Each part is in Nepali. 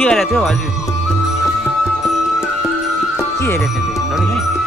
के गरेको थियो अलि के हेरेको थियो लडी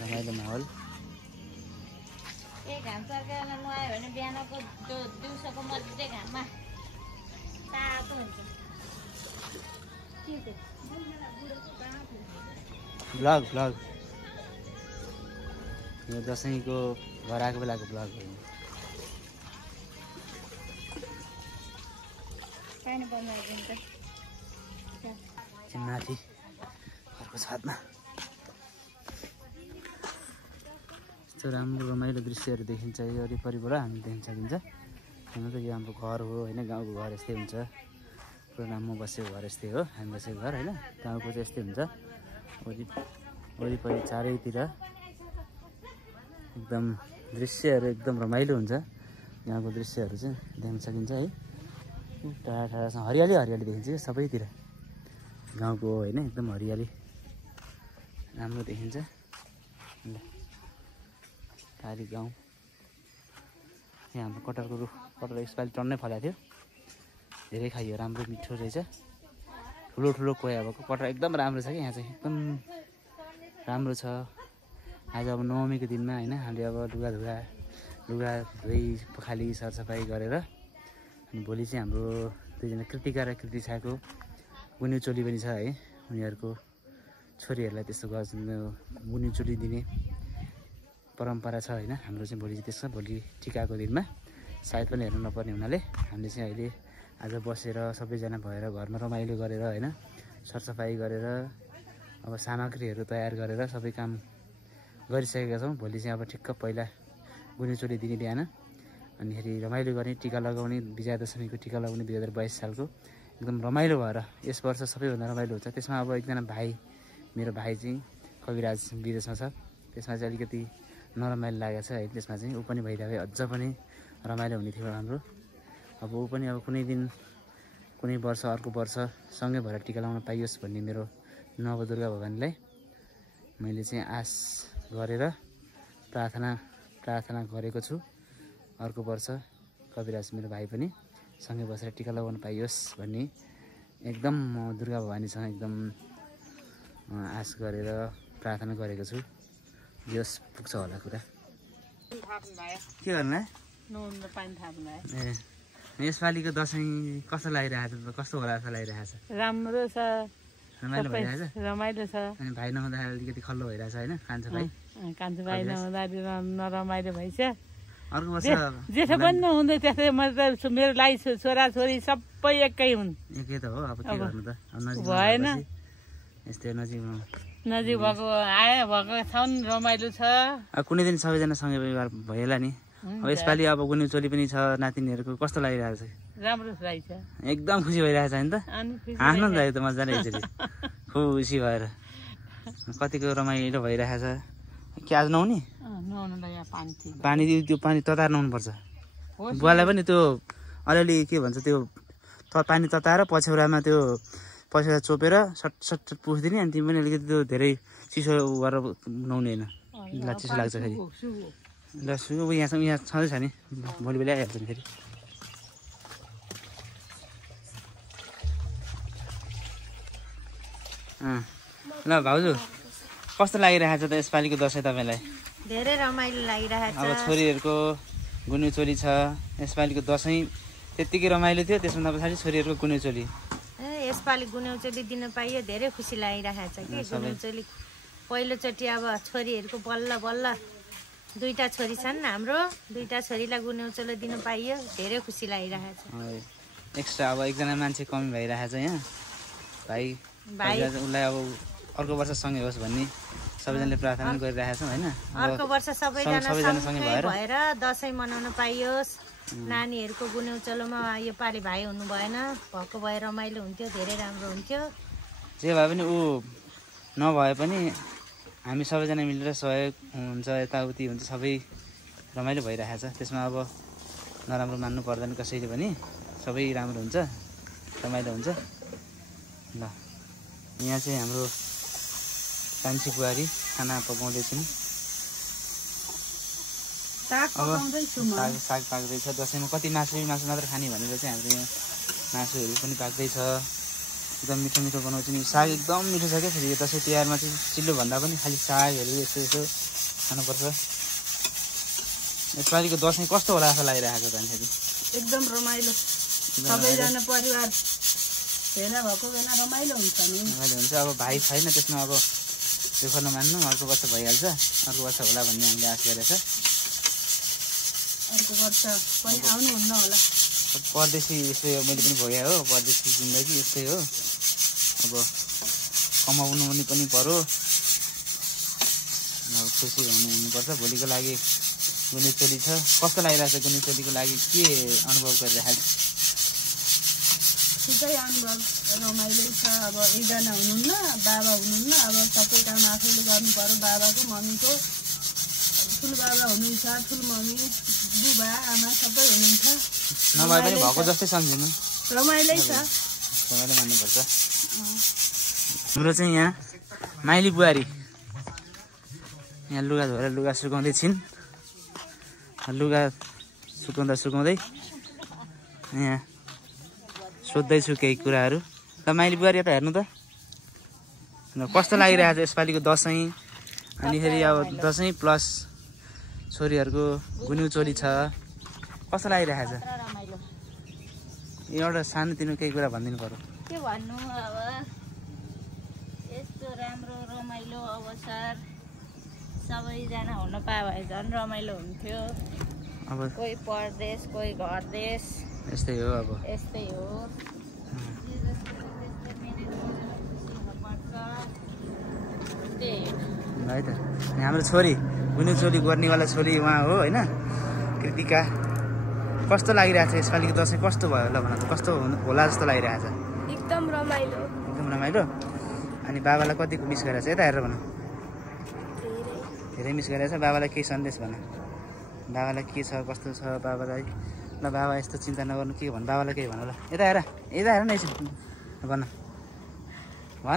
रमाइलो माहौल घाम सर्केर नुहायो भने बिहानको त्यो दिउँसोको मध्य घाममा तातो हुन्छ ब्लग ब्लग यो दसैँको घर आएको बेलाको ब्लग हो माथि घरको छतमा यस्तो राम्रो रमाइलो दृश्यहरू देखिन्छ यो वरिपरिबाट हामी देख्न सकिन्छ हुन त यो हाम्रो घर हो होइन गाउँको घर यस्तै हुन्छ प्रोग्राममा बसेको घर यस्तै हो हामी बसेको घर होइन गाउँको चाहिँ यस्तै हुन्छ वरिपरि चारैतिर एकदम दृश्यहरू एकदम रमाइलो हुन्छ गाउँको दृश्यहरू चाहिँ देख्न सकिन्छ है टाढा टाढासँग हरियाली हरियाली देखिन्छ क्या सबैतिर गाउँको होइन एकदम हरियाली राम्रो देखिन्छ टाढी गाउँ यहाँ हाम्रो कटहरको रुख कटहर यसपालि टन्नै फलेको थियो धेरै खाइयो राम्रो मिठो रहेछ ठुलो ठुलो कोया भएको कटहर एकदम राम्रो छ कि यहाँ चाहिँ एकदम राम्रो छ आज अब नवमीको दिनमा होइन हामीले अब लुगा धोइ पखाली सरसफाइ गरेर अनि भोलि चाहिँ हाम्रो दुईजना कृतिका र कृतिछाको गुन्यु चोली पनि छ है उनीहरूको छोरीहरूलाई त्यस्तो गुन्यु चोली दिने परम्परा छ होइन हाम्रो चाहिँ भोलि चाहिँ त्यसमा भोलि टिकाको दिनमा सायद पनि हेर्नु नपर्ने हुनाले हामीले चाहिँ अहिले आज बसेर सबैजना भएर घरमा रमाइलो गरेर होइन सरसफाइ गरेर अब सामग्रीहरू तयार गरेर सबै काम गरिसकेका छौँ भोलि चाहिँ अब ठिक्क पहिला गुन्यु चोली दिने बिहान अनिखेरि रमाइलो गर्ने टिका लगाउने विजया दशमीको टिका लगाउने 2022 सालको एकदम रमाइलो भएर यस वर्ष सबैभन्दा रमाइलो हुन्छ त्यसमा अब एकजना भाइ मेरो भाइ चाहिँ कविराज विदेशमा छ त्यसमा चाहिँ अलिकति नरमाइलो लागेको छ है त्यसमा चाहिँ ऊ पनि भइदिए अझ पनि रमाइलो हुने थियो हाम्रो अब ऊ पनि अब कुनै वर्ष अर्को वर्ष सँगै भएर टिका लगाउन पाइयोस् भन्ने मेरो नवदुर्गा भगवान्लाई मैले चाहिँ आश गरेर प्रार्थना गरेको छु अर्को वर्ष कविराज मेरो भाइ पनि सँगै बसेर टिका लगाउन पाइयोस् भन्ने एकदम म दुर्गा भवानीसँग एकदम आश गरेर प्रार्थना गरेको छु यस पुग्छ होला कुरा के गर्नु ए यसपालिको दसैँ कस्तो लागिरहेको छ कस्तो होला जस्तो लागिरहेको छ राम्रो छ रमाइलो भइरहेछ रमाइलो छ अनि भाइ नहुँदाखेरि अलिकति खल्लो भइरहेछ होइन कान्छो भाइ नहुँदाखेरि नरमाइलो भइछ अर्को वर्ष जेठो पनि नहुँदै त्यस्तै मतलब मेरो लागि छोराछोरी सबै एकै हुन् एकै त हो अब के गर्नु त भएन यस्तै नजिक भएको आयो भएको ठाउँ रमाइलो छ कुनै दिन सबैजना सँगै भइहाल्ला नि अब यसपालि अब गुन्यु चोली पनि छ नातिनीहरूको कस्तो लागिरहेको छ राम्रो रहेछ एकदम खुसी भइरहेको छ नि त आनन्द आयो त मजाले यसरी खुसी भएर कतिको रमाइलो भइरहेको छ के आज नहुने पानी त्यो पानी तताएर नुहाउनु पर्छ बुवालाई पनि त्यो अलिअलि के भन्छ त्यो पानी तताएर पछ्यौरामा त्यो पछ्यौरा चोपेर सट सट सट पुस्दिने अनि तिमी पनि अलिकति त्यो धेरै चिसो गरेर नुहाउने होइन ल चिसो लाग्छ फेरि ल सुगो यहाँसँग यहाँ छँदैछ नि भोलि बेला आइहाल्छ नि फेरि ल भाउजू कस्तो लागिरहेको छ त यसपालिको दसैँ तपाईँलाई धेरै रमाइलो लागिरहेछ अब छोरीहरूको गुन्युचोली छ यसपालिको दसैँ त्यत्तिकै रमाइलो थियो त्यसभन्दा पछाडि छोरीहरूको गुन्युचोली यसपालि गुन्यौचोली दिन पाइयो धेरै खुसी लागिरहेछ कि गुन्यौचोली पहिलोचोटि अब छोरीहरूको बल्ल बल्ल दुईटा छोरी छन् हाम्रो दुईटा छोरीलाई गुन्यौचोली दिन पाइयो धेरै खुसी लागिरहेछ एक्स्ट्रा अब एकजना मान्छे कमी भइरहेछ यहाँ भाइ उसलाई अब अर्को वर्ष सँगै होस् भन्ने सबैजनाले प्रार्थना गरिरहेछौँ होइन अर्को वर्ष सबैजना सँगै भएर दसैँ मनाउन पाइयोस् नानीहरूको गुन्यौचोलोमा यो पालि भाइ हुनु भएन भएको भए रमाइलो हुन्थ्यो धेरै राम्रो हुन्थ्यो जे भए पनि ऊ नभए पनि हामी सबैजना मिलेर सहयोग हुन्छ यताउति हुन्छ सबै रमाइलो भइरहेछ त्यसमा अब नराम्रो मान्नु पर्दैन कसैले पनि सबै राम्रो हुन्छ रमाइलो हुन्छ ल यहाँ चाहिँ हाम्रो कान्छी बुहारी खाना पकाउँदैछौँ साग पाक्दैछ दसैँमा कति मासु मात्र खाने भनेर चाहिँ हाम्रो यहाँ मासुहरू पनि पाक्दैछ एकदम मिठो मिठो बनाउँछु नि साग एकदम मिठो छ क्या फेरि यो दसैँ तिहारमा चाहिँ चिल्लो भन्दा पनि खालि सागहरू यस्तो यस्तो खानुपर्छ यसपालिको दसैँ कस्तो होला जस्तो लागिरहेको छ फेरि एकदम रमाइलो सबैजना परिवार भेला भएको बेला रमाइलो हुन्छ नि रमाइलो हुन्छ अब भाइ छैन त्यसमा अब दुःख नमान्नु अर्को वर्ष भइहाल्छ अर्को वर्ष होला भन्ने हामीले आश गरेछ अर्को वर्ष पनि आउनुहुन्न होला परदेशी यस्तै हो मैले पनि भोगेँ हो परदेशी जिन्दगी यस्तै हो अब कमाउनु पनि पर्यो अब खुसी हुनुपर्छ भोलिको लागि गुन्युचोली छ कस्तो लागिरहेको छ गुन्युचोलीको लागि के अनुभव गरिरहेको छ ठिकै अनुभव रमाइलो छ अब एकजना हुनुहुन्न बाबा हुनुहुन्न अब सबै काम आफैले गर्नु पर्यो बाबाको मम्मीको ठुलो बाबा हुनुहुन्छ ठुलो मम्मी बुबा आमा सबै हुनुहुन्छ नभए पनि भएको जस्तै सम्झिनु रमाइलै छ रमाइलो मान्नुपर्छ हाम्रो चाहिँ यहाँ माइली बुहारी यहाँ लुगा धोएर लुगा सुकाउँदै छिन् लुगा सुकाउँदै यहाँ सोध्दैछु केही कुराहरू ल माइली बुहारी यता हेर्नु त कस्तो लागिरहेको छ यसपालिको दसैँ अनि फेरि अब दसैँ प्लस छोरीहरूको गुन्युचोली छ कस्तो लागिरहेको छ एउटा सानोतिनो केही कुरा भनिदिनु पर्यो के भन्नु अब यस्तो राम्रो रमाइलो अवसर सबैजना हुन पाए भए झन् रमाइलो हुन्थ्यो अब कोही परदेश कोही घरदेश यस्तै हो अब यस्तै हो है त हाम्रो छोरी गुन्युचोली गर्नेवाला छोरी उहाँ हो होइन कृतिका कस्तो लागिरहेको छ यसपालिको दसैँ कस्तो भयो होला भन कस्तो होला जस्तो लागिरहेको छ एकदम रमाइलो अनि बाबालाई कतिको मिस गरेको छ यता हेरेर भन धेरै मिस गरेको छ बाबालाई केही सन्देश भन बाबालाई के छ कस्तो छ बाबालाई ल बाबा यस्तो चिन्ता नगर्नु के भन्नु बाबालाई केही भन ल यता हेर न यसो भन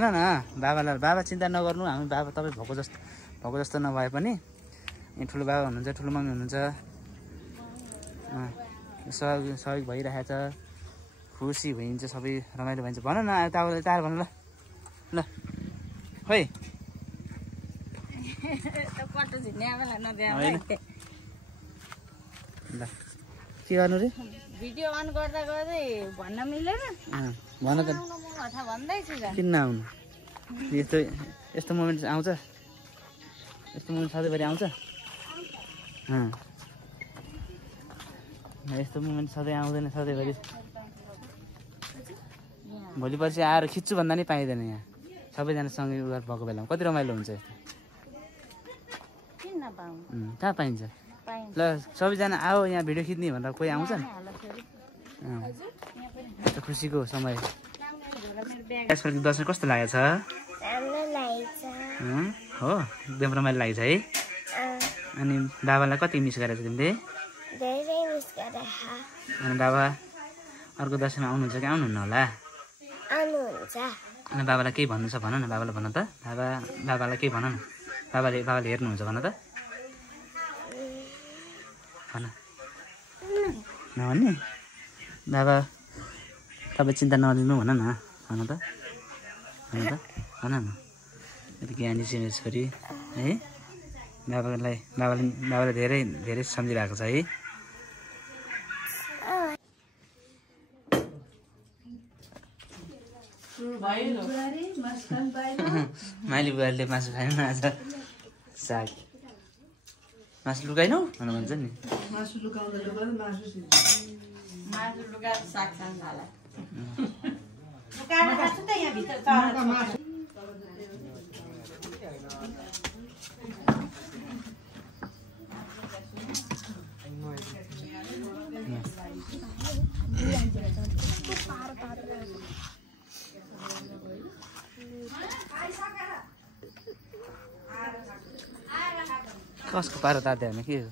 न बाबालाई बाबा चिन्ता नगर्नु हामी बाबा तपाईँ भएको जस्तो नभए पनि यहाँ ठुलो बाबा हुनुहुन्छ ठुलो मम्मी हुनुहुन्छ सहयोग भइरहेछ खुसी भइन्छ सबै रमाइलो भइन्छ भन न यता भन ल खोइ ल के गर्नु रे भिडियो अन गर्दा गर्दै भन्न मिलेन भन त भन्दैछु किन नआउनु यस्तो मोमेन्ट आउँछ यस्तो मोमेन्ट सधैँभरि आउँछ यस्तो मोमेन्ट सधैँ आउँदैन सधैँभरि भोलि पर्सि आएर खिच्छु भन्दा नि पाइँदैन यहाँ सबैजना सँगै उयो भएको बेलामा कति रमाइलो हुन्छ यस्तो कहाँ पाइन्छ ल सबैजना आओ यहाँ भिडियो खिच्ने भनेर कोही आउँछ खुसीको समय यसपालि दसैँ कस्तो लागेको छ हो एकदम रमाइलो लागेको छ है अनि बाबालाई कति मिस गरेको छ तिमीले अनि बाबा अर्को दसैँमा आउनुहुन्छ कि आउनुहुन्न होला? आउनुहुन्छ। अनि बाबालाई केही भन्नु छ भन न, बाबालाई भन त। बाबालाई केही भन न, बाबाले हेर्नुहुन्छ भन त। भन नभन्ने? बाबा तपाईँ चिन्ता नलिनु भन न, भन त भन न। यति ज्ञानी चाहिँ मेरो छोरी है, बाबाले धेरै धेरै सम्झिरहेको छ है। माइली बुहारीले मासु खाएन आज, साग मासु लुकाइनौ भनेर भन्छ नि। मासु लुकाउँदा मासु लुकाएर साग खान थाला। कसको पारो ताते होइन के हो?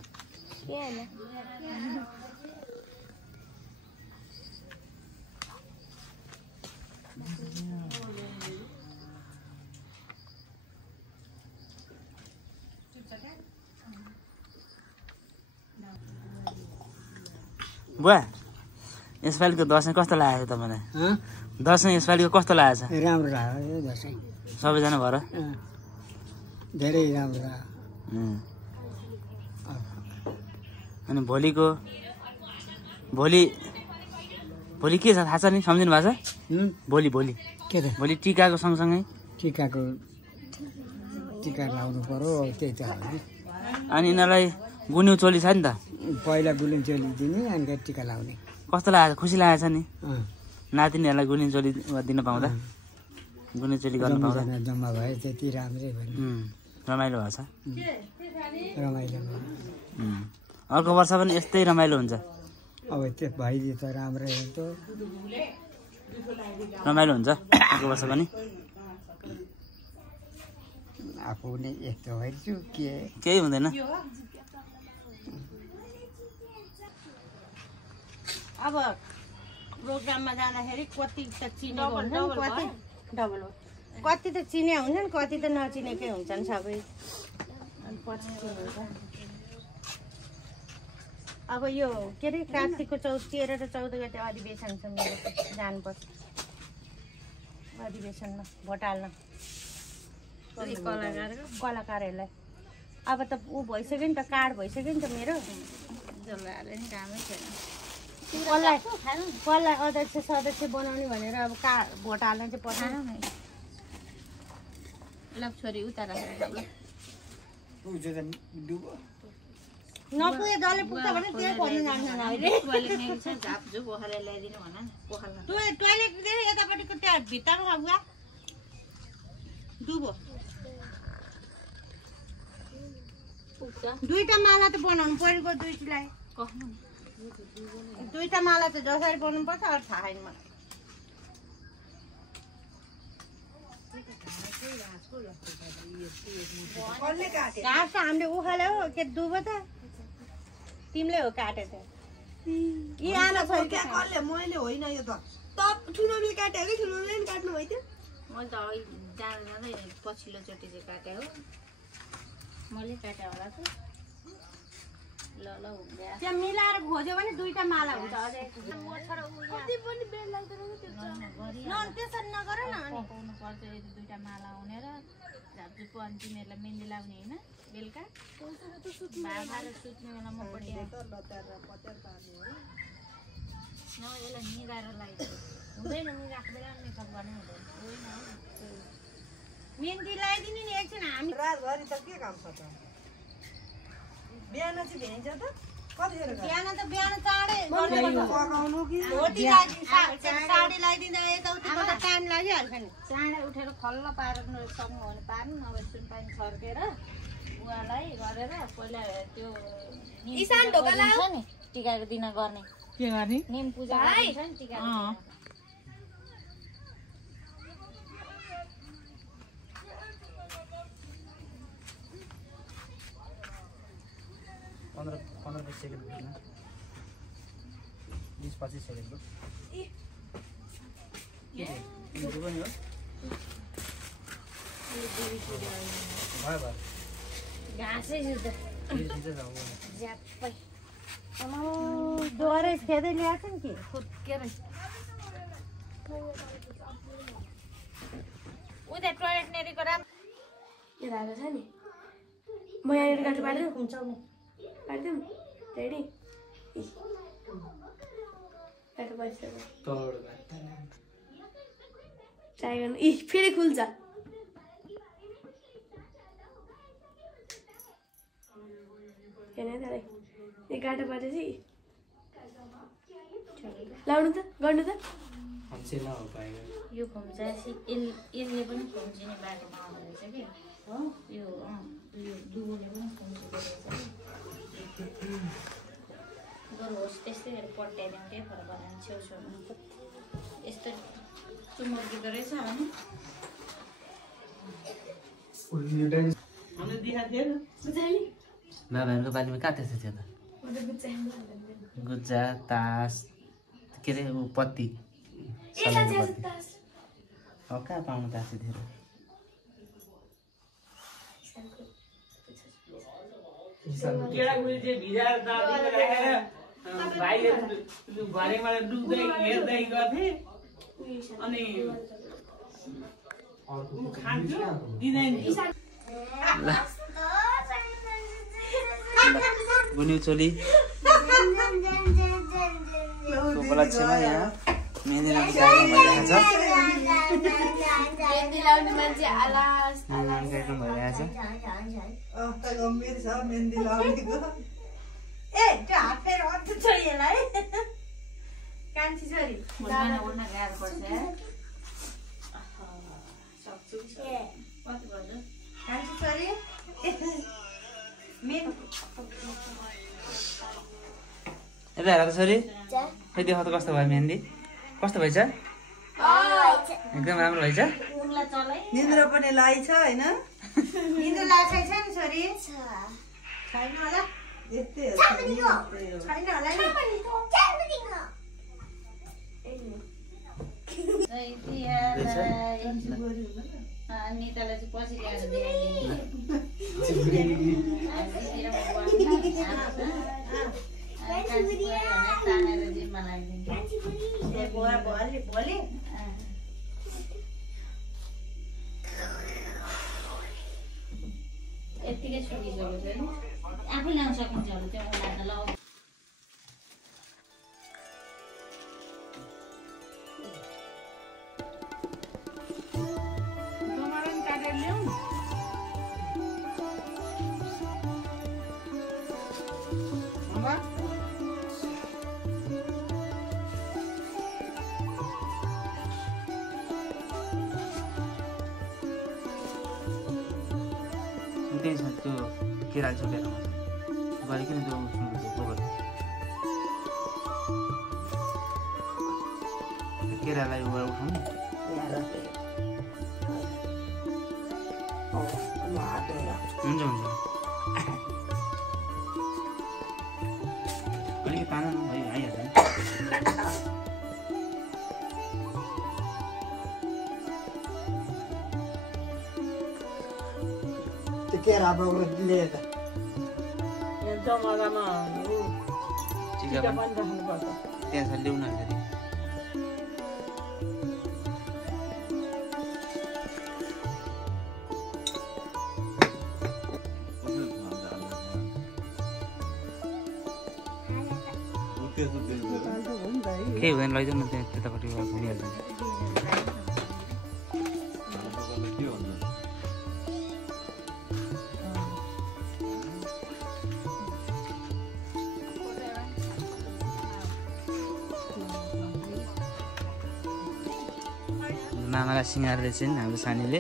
बुवा यसपालिको दसैँ कस्तो लागेको छ तपाईँलाई? दसैँ यसपालिको कस्तो लागेको छ? राम्रो लाग्यो दसैँ, सबैजना भएर धेरै राम्रो लाग्यो। अनि भोलि के छ थाहा छ नि, सम्झिनु भएको छ? भोलि के त भोलि टिकाको सँगसँगै टिका लाउनु पर्यो, त्यही त हो नि। अनि यिनीहरूलाई गुन्यु चोली छ नि त, पहिला गुलिङ चोली दिने अनि टिका लाउने। कस्तो लागेको छ? खुसी लागेको छ नि नातिनीहरूलाई गुन्यु चोली दिन पाउँदा, गुन्यु चोली गर्न पाउँदा जम्मा भयो, त्यति राम्रै भयो, रमाइलो भएको छ। रमाइलो भयो। अर्को वर्ष पनि यस्तै रमाइलो हुन्छ। अब त्यो भइदियो त राम्रै हो त, रमाइलो हुन्छ अर्को वर्ष पनि। आफू नै यस्तो भइदिन्छु केही हुँदैन। अब प्रोग्राममा जाँदाखेरि कति त चिनेको हुन्छन्, कति त चिने हुन्छन्, कति त नचिनेकै हुन्छन् सबै। अनि पछि चिन्छ। अब यो के अरे कार्तिकको 13 र 14 गते अधिवेशन छ मेरो, जानुपर्छ अधिवेशनमा भोट हाल्न कलाकारहरूलाई। अब त ऊ भइसक्यो नि त, कार्ड भइसक्यो नि त मेरो। कसलाई अध्यक्ष सदस्य बनाउने भनेर अब भोट हाल्न चाहिँ पठाउनु न। छोरी उता नपुगे जसले पुग्छ भने त्यही भन्नु जान्दैन। टोइलेट यतापट्टिको त्यहाँ भित्तामा बुवा डुबो। दुईटा माला त बनाउनु परेको, दुईटा माला त जसरी बनाउनु पर्छ अरू थाहा छैन मलाई। घाँस त हामीले उखाल्यो हो, के डुबो त तिमीले हो काटेको? यी आमा छोरी मैले होइन, यो त ठुलोले काट्यो कि ठुलोले नि काट्नु भयो त्यो। मैले त जाँदै पछिल्लोचोटि चाहिँ काटेँ हो, मैले काटेँ होला त। ल त्यहाँ मिलाएर खोज्यो भने दुईटा माला हुन्छ अझै। त्यसरी नगर न, पकाउनु पर्छ दुईटा माला हुनेर झापझुप। अनि तिमीहरूलाई मेहन्दी लाउने होइन बेलुका भाँडाएर सुत्ने बेला म पट्टि यसलाई मिलाएर लगाइदियो हुँदैन। मिलाएको बेला मेकअप गर्नु हुँदैन। मेहन्दी लगाइदिनु नि एकछिन। हामी रातभरि त के काम छ त? बिहान चाहिँ भ्याइन्छ त? कतिखेर बिहान चाँडै पकाउनु कि साडी लगाइदिँदा यताउति गर्दा टाइम लागिहाल्छ नि। चाँडै उठेर खल्ल पारेर सक्नु भने पार्नु, नभए सुनपानी छर्केर उहाँलाई गरेर पहिला त्यो नि टिकाको दिन गर्ने के गर्ने निम पूजा गरिन्छ नि टिका। 15-20 सेकेन्ड 20-25 सेकेन्डको के पनि हो भयो घाँसै जुत्छ भयो डोरै फेदै ल्याएको नि कि फुत्केर उता टोयलेट नेरीको राम्रो यो धागो छ नि म यहाँनिर गाडी पारिदिउँ खुम्चाउने पारिदिउँ रेडी गाडी पारिसक्यो ट्राई गर्नु फेरि खुल्छ हेर्नु त्यसलाई यो गाडो पारेपछि लाउनु त गर्नु त यो खुम्चाएपछि यसले पनि खुम्चिने बाटो पाउँदो रहेछ कि हो यो दुबोले पनि खुम्चिँदो रहेछ कि बरु होस् त्यस्तै पट्याइदिउँ त्यही फरक बनाएर छेउछेउमा यस्तो चुमकिँदो रहेछ भने बाबाहरूको बालीमा कहाँ त्यस्तो थियो त गुज्जा तास के अरे ऊ पत्ती सलाइको पत्ती अब कहाँ पाउनु तास थियो गुन्यु चोली उपलक्ष्यमा यहाँ मेहन्दी लाउने कार्यक्रम भइरहेको छ लाउने मान्छे आलास कार्यक्रम भइरहेको छ गम्भीर छ मेहन्दी लाउनेको ए त्यो हातले रड्छ छोरीलाई कान्छी छोरी उड्न गाह्रो पर्छ सक्छु कति भन्नु कान्छी छोरी यता हेर त छोरी खै देखाउ त कस्तो भयो मेहन्दी कस्तो भएछ एकदम राम्रो भएछ निन्द्रो पनि लाइ छ होइन निन्द्रो लाग्छ छैन छोरी छैन होला यस्तै हो छैन होला नि नितालाई चाहिँ पछि ल्याएर तानेर जिम्मा लगाइदिन्छ भोलि यत्तिकै सुकिसकेको छ नि आफै ल्याउन सकिन्छ होला त्यो उनीहरू त लगाउ त्यही छ त्यो केरा छोपेर गरिकन त्यो गोबर केरालाई उठाउनु हुन्छ हुन्छ अलिकति तानो भयो आइहाल्छ नि केरा लिएर जमानामा टिका पनि राख्नुपर्छ त्यहाँ छ ल्याउन फेरि केही हुँदैन लैजाउँ न त्यहाँ त्यतापट्टि घुमिहाल्छ मामालाई सिँगार्दै चाहिँ हाम्रो सानीले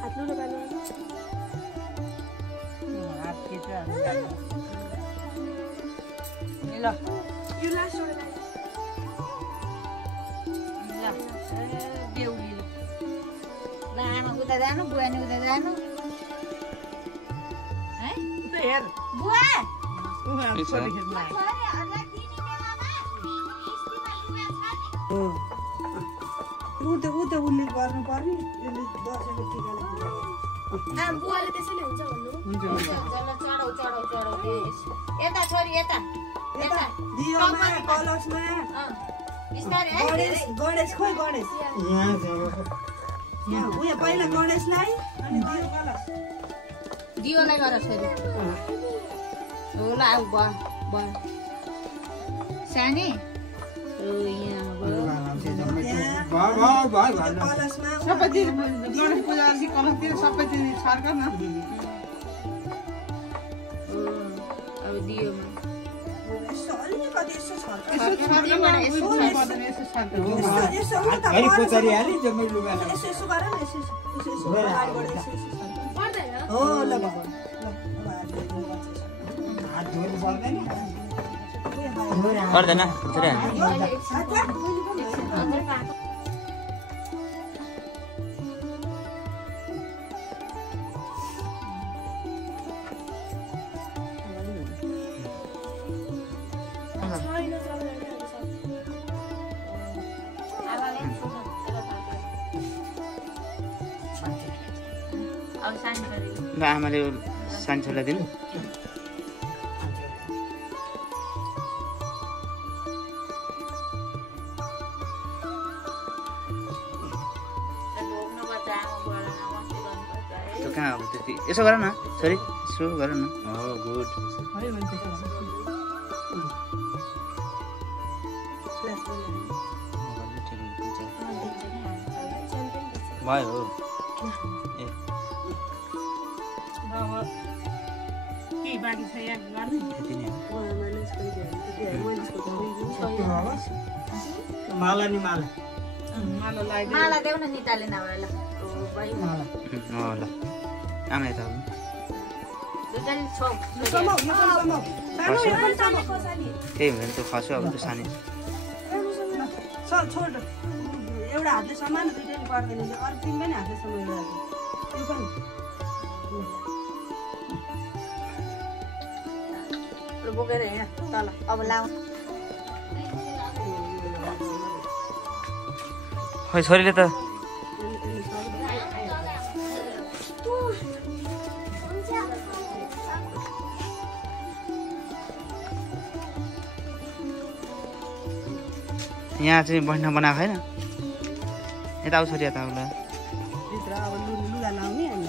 हात लुलो बाल्नु यो लास्ट एउटा आमा उता जानु बुवा नि उता जानु है बुवा उसले गर्नु पर्ने यसले दसैँको टिकाले बुवाले त्यसैले हुन्छ भन्नु यता छोरी यता यता दियोमा कलशमा गणेश खोइ गणेश उयो पहिला गणेशलाई अनि दियो कलश दियोलाई गर छोरी होला आऊ भयो सानी कलशमा गणेश पूजा कलशतिर सबैतिर छर्क न अब दियोमा यसो अलिकति यसो छर्क यसो गर न यसो अगाडिबाट यसो हो ल पर्दैन ल आमाले सानो छोरीलाई दिनु त्यो कहाँ हो त्यति यसो गर न छोरी यसो गर न हो गुड भयो हो के बाँकी छ यहाँ गर्ने यति नै हो माला नि माला माला लाग्यो माला देऊ न निताले नभए ल ल आमा यता हो त्यही भएर त्यो खस्यो अब त्यो सानो छोड एउटा हातले समान दुईटैले पर्दैन अरू तिन पनि हातले समान त्यो पनि बोकेर हिँड तल अब लाउ खै छोरीले त यहाँ चाहिँ बस्न बनाएको छैन यता आऊ छोरी यता आऊ ल भित्र अब लुगा लाउने अनि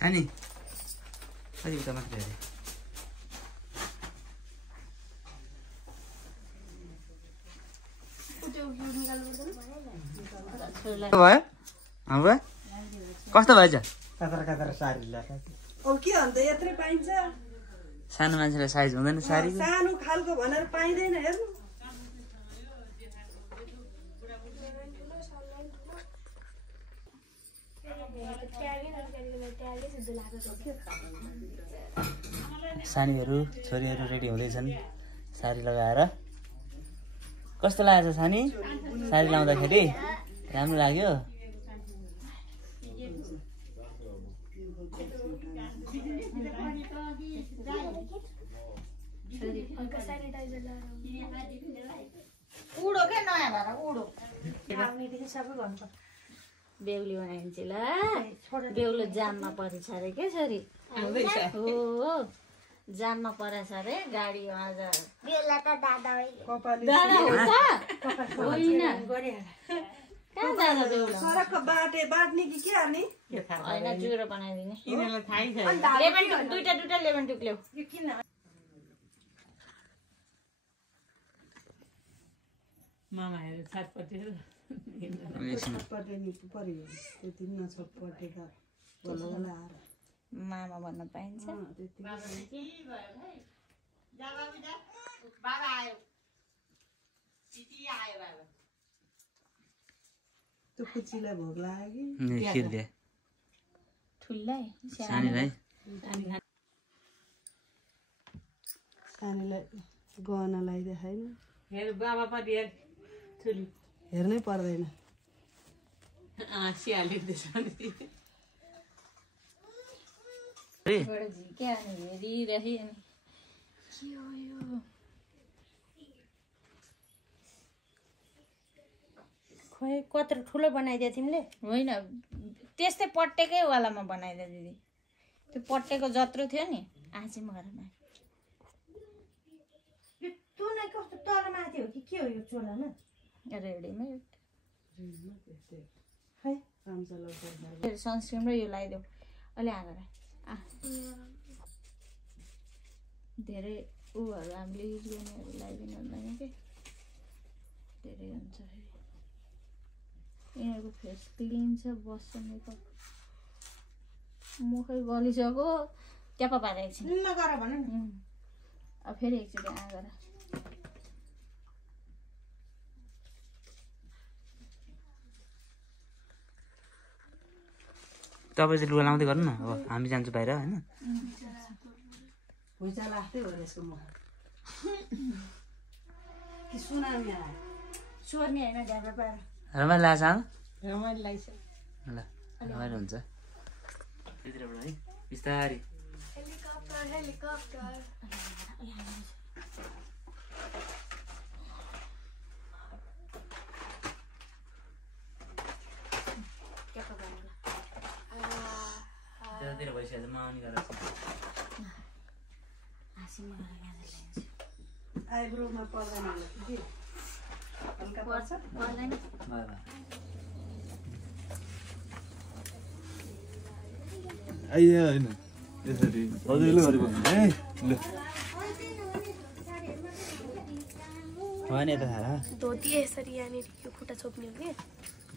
सानी कति उता मात्रै अरे भयो अब कस्तो भएछ कतर कतर साडी लगाएको अब के अन्त यत्रै पाइन्छ सानो मान्छेलाई साइज हुँदैन साडी सानो खालको भनेर पाइँदैन हेर्नु सानीहरू छोरीहरू रेडी हुँदैछन् साडी लगाएर कस्तो लागेको छ सानी साडी लाउँदाखेरि राम्रो लाग्यो उडो के नयाँ भएर उडो सबै भन्नु बेहुली मान्छेलाई बेहुलो जाममा परेछ अरे के छोरी हो जाममा परेछ अरे गाडी आज बेला त दादा दादा हो त होइन कहाँ जाँदा बेहुला सडकको बाट्ने कि के हाल्ने होइन जुरो बनाइदिने यिनीहरूलाई थाहै छैन लेमन टुक दुईटा लेमन टुक ल्याऊ मामाहरू छटपटेर छटपटे नि पर्यो त्यति नछटपटेका बल्ल बल्ल आएर मामा भन्न पाइन्छ त्यो कुचीलाई भोग लाग्यो कि ठुलै सानीलाई सानीलाई गहना लगाइदिएन हेर बाबा पनि हेर छोरी हेर्नै पर्दैन सिहालिँदैछ झिक्या हेरिरहे अनि के हो यो खोइ कत्रो ठुलो बनाइदियो तिमीले होइन त्यस्तै पट्टेकै वालामा बनाइदियो दिदी त्यो पट्टेको जत्रो थियो नि आज म घरमा त्यो नै कस्तो तलमाथि हो कि के हो यो चोला न रेडीमेड खै राम्रोसँग लगाउँदा सनस्क्रिन र यो लगाइदेऊ अलि आएर धेरै ऊहरू हामीले युज गर्नेहरू लगाइदिनु हुँदैन कि धेरै हुन्छ फेरि यिनीहरूको फेस क्लिन छ बस्छ मेकअप मुखै गलिसक्यो ट्यापा पारेको एकछिन नगर भन न अब फेरि एकचोटि आएर तपाईँ चाहिँ लुगा लाउँदै गर्नु न अब हामी जान्छौँ बाहिर होइन भुइँचा लाग्दै हो यसको मुख कि सुनामी आयो सोर्ने होइन ढ्यापा पाएर रमाइलो लाग्छ आमा रमाइलो लाग्छ ल रमाइलो हुन्छ त्यतिबाट है बिस्तारै त्यतातिर भइसकेको छ माउनी गरेर आइब्रोमा पर्दैन होला कि हल्का पर्छ पर्दैन आइया होइन यसरी सजिलो गरेको है ल होइन यता थाहा धोती यसरी यहाँनिर यो खुट्टा छोप्ने हो कि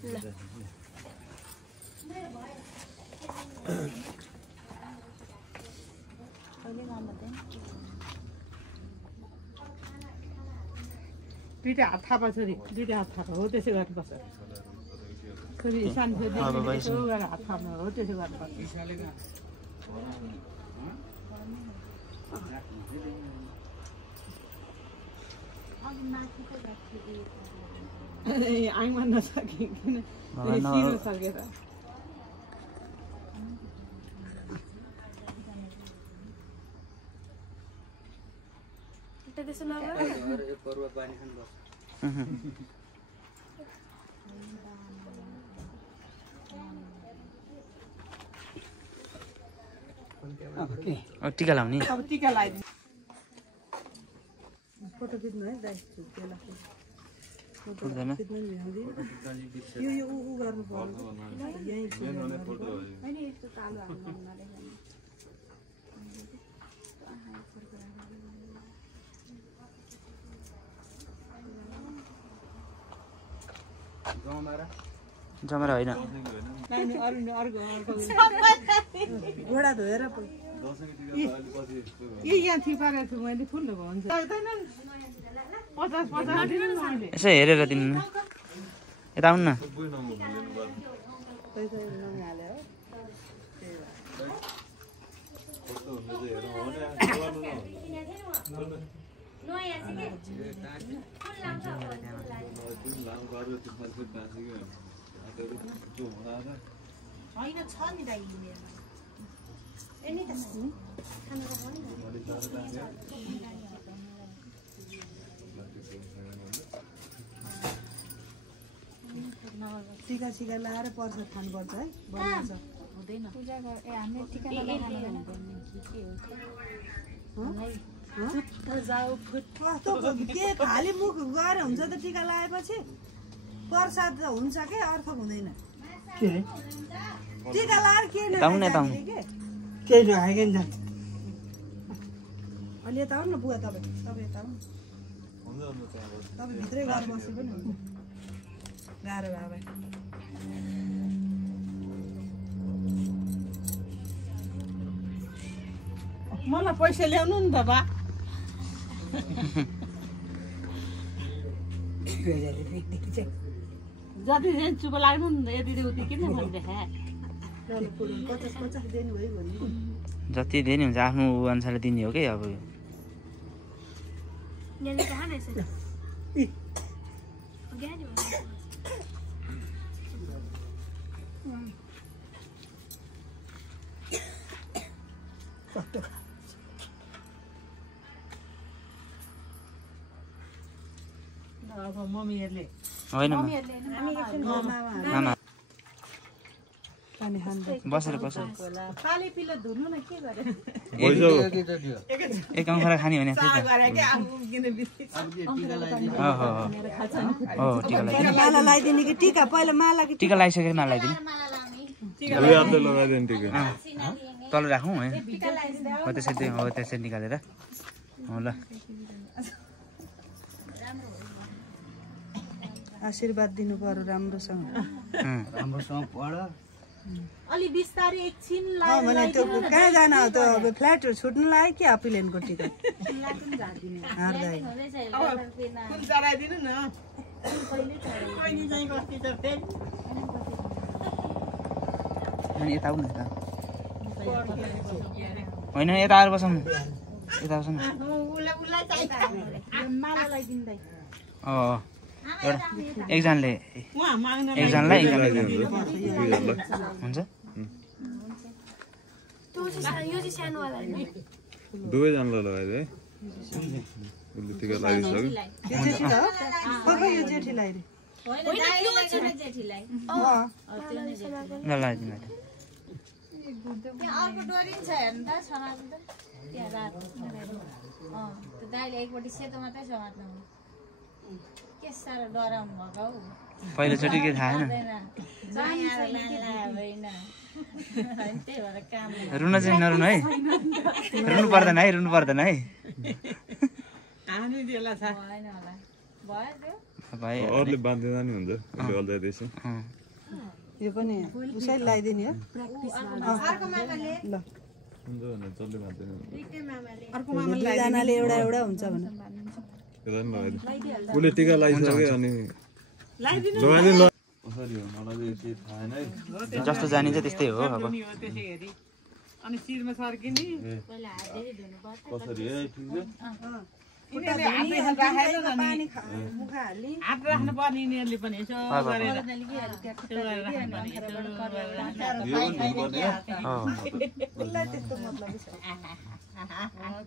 ल दुईटा हात थापा छोरी दुईटा हात थापा हो त्यसै गर्नुपर्छ छोरी सानो छोरी यसो गरेर हात थाप्नु हो त्यसै गर्नुपर्छ आइमा नसकिकन सिरो सकेर त्यसो नगर टिका लाउने अब टिका लगाइदिनु फोटो खिच्नु है दाइ त्यसलाई पुग्दैन खिच्नु नि भ्याउँदिन यो ऊ गर्नु पर्यो यहीँ होइन यस्तो कालो हाल्नु जमेर होइन घोडा धोएर यहाँ थिपारेको छु मैले फुल भन्छ यसो हेरेर दिनु न यता आउनु न पैसा नहाल्यो होइन छ नि दाइ टिका सिका लगाएर प्रसाद खानुपर्छ है बनाउँछ हुँदैन पूजा हामीले टिका के खाली मुख गएर हुन्छ त टिका लगाएपछि प्रसाद हुन्छ के अर्थ हुँदैन के टिका लाएर के ताउँ न ताउँ केही नखाइकन जान्छ अलि यता आउनु न बुवा तपाईँ यता आउनु तपाईँ भित्रै घर बसे पनि हुन्छ गाह्रो बाबा मलाई पैसा ल्याउनु नि बाबा जति चाहिँ चुप लाग्नु नि यति उति किन भनिदेखा जति दिए नि हुन्छ आफ्नो अनुसारले दिने हो कि अब अब मम्मीहरूले होइन मामा बसेर पाले पिलो धुनु न के गरे एक अङ्खरा खाने भने टिका माला लगाइदिने कि टिका पहिला माला कि टिका लगाइसकेर माला लगाइदिने तल राखौँ है हो त्यसरी निकालेर ल आशीर्वाद दिनु पर्यो राम्रोसँग पढ अलि बिस्तारै एकछिन भने त्यो कहाँ जान हो त अब फ्ल्याटहरू छुट्नु लाग्यो कि अपिलेनको टिकट फुल चढाइदिनु न यता आउनु यता होइन यता आएर बसौँ यता बसौँ एउटा एकजनाले हुन्छ दुवैजनालाई लगाइदिए उसले टिका लगाइसक्यो पहिलोचोटि के थाहा रुन चाहिँ नरुनु है रुनु पर्दैन है अरूले बाँधिँदा नि हुन्छ हल्दाइदिएछ यो पनि उसै लगाइदिने हो ल दुईजनाले एउटा हुन्छ भने उसले टिका लगाइसक्यो अनि लगाइदिनु जस्तो जानिन्छ त्यस्तै हो अब अनि शिरमा सर्किने कसरी है ठिक हात राख्नु पर्ने यिनीहरूले पनि यसो गरेर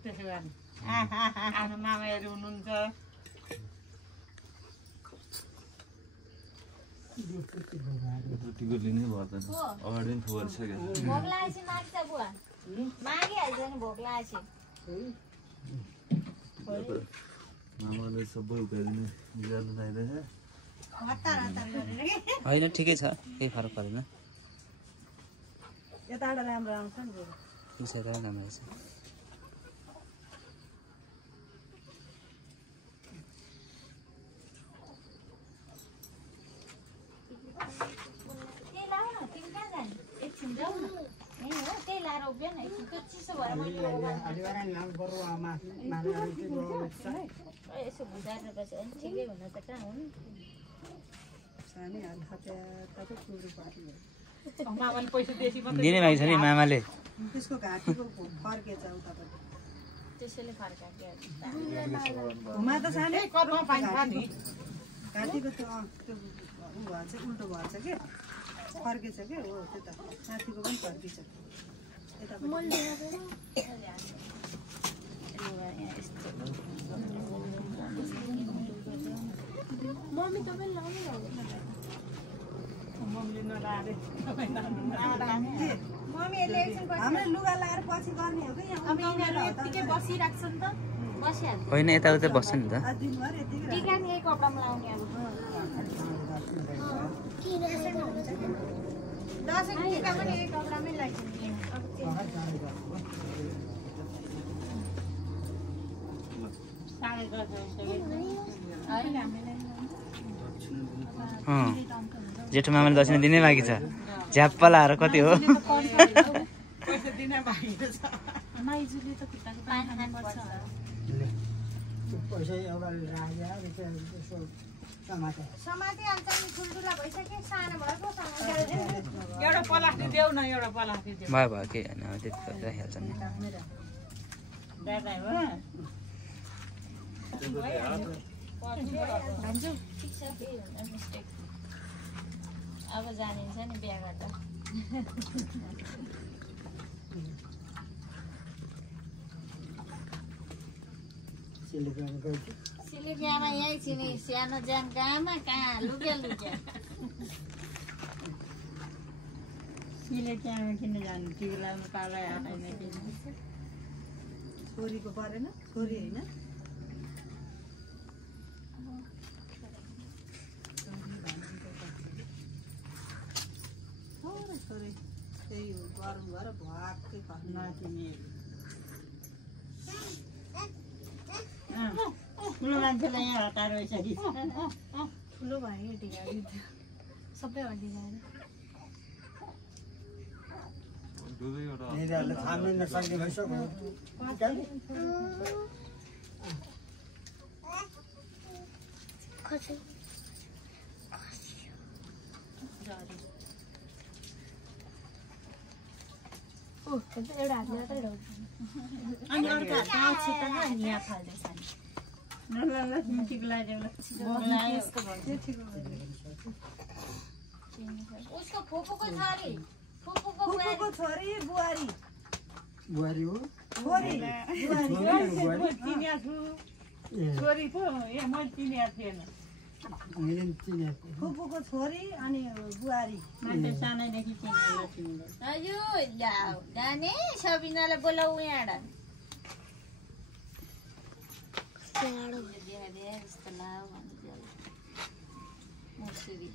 त्यसो गर्ने आफ्नो मामाहरू हुनुहुन्छ टिकट लिनै पर्दैन अगाडि पनि थुपारिसक्यो मामाले सबै उकाइदिने बिगार्नु चाहिँदैछ होइन ठिकै छ केही फरक पर्दैन यताबाट राम्रो आउँछ नि राम्रो रहेछ मामाले पैसा बेसी दिने भाइ छ नि मामाले त्यसको घाँटीको फर्केछ उताबाट त्यसैले फर्कायो घुमा त सानै कदमा पाइन्छ नि घाँटीको त्यो ऊ भएछ उल्टो भएछ के फर्केछ के हो त्यता साथीको पनि फर्किन्छ मम्मी तपाईँ लाउनु हाम्रो लुगा लगाएर पछि गर्ने हो कि अब यिनीहरू यत्तिकै बसिरहेको छ नि त होइन यताउता बस्छ नि त टिका नि यही कपडामा लाउने अब दसैँको टिका पनि यही कपडामै लगाइदिनु जेठो मामाले दक्षिणा दिनै बाँकी छ झ्याप्प लाएर कति हो एउटा पलासी देऊ न एउटा पलासी देऊ भयो भयो केही होइन अब त्यति राखिहाल्छ नि भन्छु ठिक छ मिस्टेक अब जानिन्छ नि बिहा गर्दा सिलिपियामा यहीँ छिनी सानो ज्यान कहाँमा कहाँ लुक्या सिलिपियामा किन जानु टिकलामा पाला आँदैन किन छोरीको परेन छोरी होइन छोरी त्यही हो गरम भएर भ्वाक्कै नचिने ठुलो मान्छेलाई यहाँ हतार यसरी ठुलो भयो टिका सबै अघि गएर यिनीहरूले थाम्नै नसक्ने भइसक्यो एउटा हातले मात्रै ढाउँछ अनि अर्को हातमा छिटो नि यहाँ फाल्दैछ नि उसको फुपूको छोरी फुपूको छोरी बुहारी बुहारी हो छोरी छोरी पो ए मैले चिनेको थिएन मैले पनि चिनेको फुपूको छोरी अनि बुहारी मान्छे सानैदेखि चिनेर हजुर जाने सबिनालाई बोलाऊ यहाँ जस्तो लाऊ मुसुरी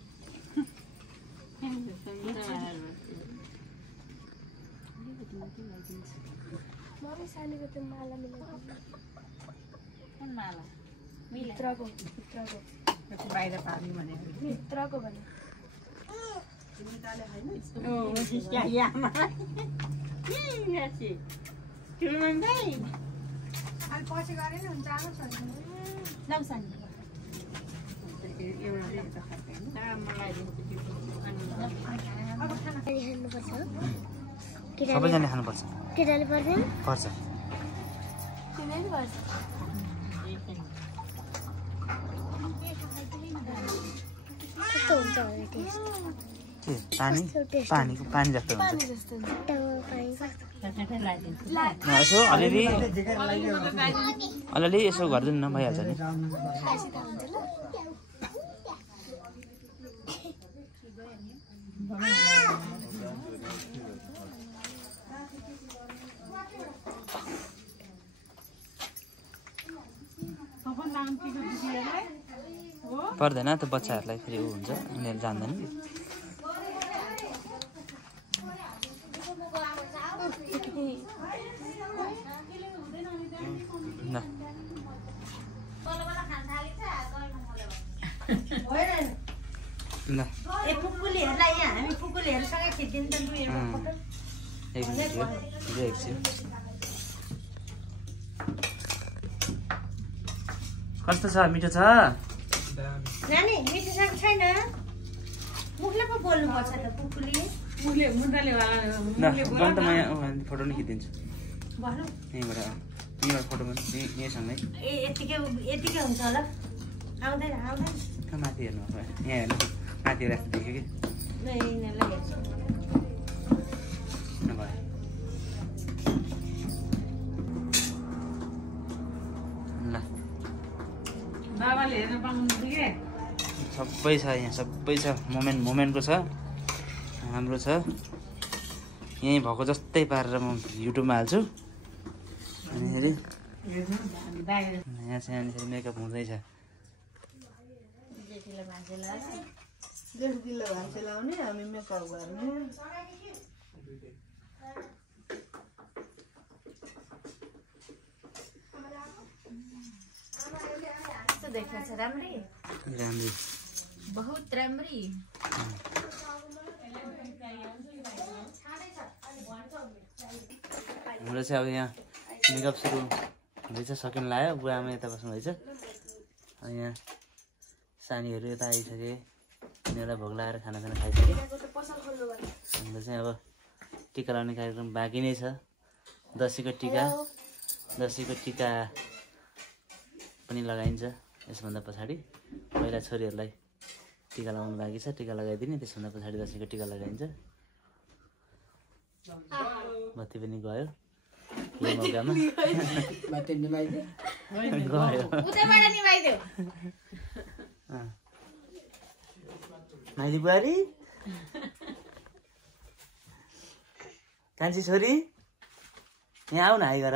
मरै सानीको त्यो माला मिलाइदिनु कुन माला भित्रको बाहिर पार्ने भनेको भित्रको भने पछि गरे नि हुन्छ आएको छ लाउँछन् सबैजना खानुपर्छ केटाले पर्दैन पर्छ तिमीले पर्छ कस्तो हुन्छ होला टेस्ट के पानी जस्तो हुन्छ जस्तो हुन्छ यसो अलिअलि यसो गरिदिनु न भइहाल्छ नि पर्दैन त्यो बच्चाहरूलाई फेरि ऊ हुन्छ उनीहरू जान्दैन ल ल ए फुकुलीहरूलाई यहाँ हामी फुकुलीहरूसँगै खिचिदिन्छ एकछिन कस्तो छ मिठो छ नानी मिठो साग छैन मुखले पो बोल्नुपर्छ त फुकुली मुखले मुन्टाले ल त म यहाँ फोटो नि खिचिदिन्छु भनौँ यहीँबाट फोटो पनि यहीँसँगै ए यतिकै हुन्छ होला आउँदैन कहाँ माथि हेर्नु यहाँ हेर्नु माथि राख्दै देख्यो कि ल यिनीहरूलाई हेर्छु भयो ल बाबाले हेर्न पाउनुहुन्छ के सबै छ यहाँ सबै छ मोमेन्टको छ हाम्रो छ यहीँ भएको जस्तै पारेर म युट्युबमा हाल्छु अनि फेरि यहाँ चाहिँ यसरी मेकअप हुँदैछ। जेठीले भान्से लान्छ जेठीले भान्से लाउने हामी मेकअप गर्ने कस्तो देखाएको छ राम्रै राम्री बहुत राम्री हाम्रो चाहिँ अब यहाँ मेकअप सुरु हुँदैछ सकिन लाग्यो। बुवा आमा यता बस्नुहुँदैछ। यहाँ सानीहरू यता आइसके उनीहरूलाई भोग लगाएर खानासाना खाइसके। हाम्रो चाहिँ अब टिका लगाउने कार्यक्रम बाँकी नै छ। दसैँको टिका पनि लगाइन्छ। यसभन्दा पछाडि पहिला छोरीहरूलाई टिका लगाउनु बाँकी छ, टिका लगाइदिने। त्यसभन्दा पछाडि दसैँको टिका लगाइन्छ। बत्ती पनि गयो यो मौकामा गयो। माइली बुहारी कान्छी छोरी यहाँ आऊ न हाई गर।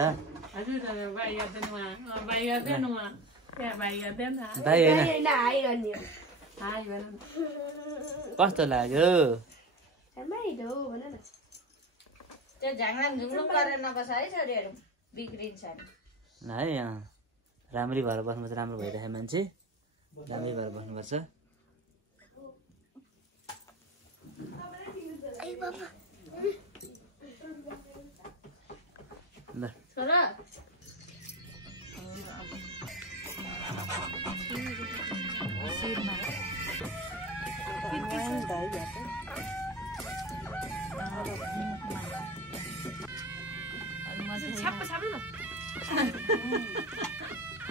कस्तो लाग्यो? त्यो झाङलाङ झुङलुङ गरेर नबस है छोरीहरू बिग्रिन्छ है। राम्रै भएर बस्नुपर्छ। राम्रो भइरहेको मान्छे राम्रै भएर बस्नुपर्छ।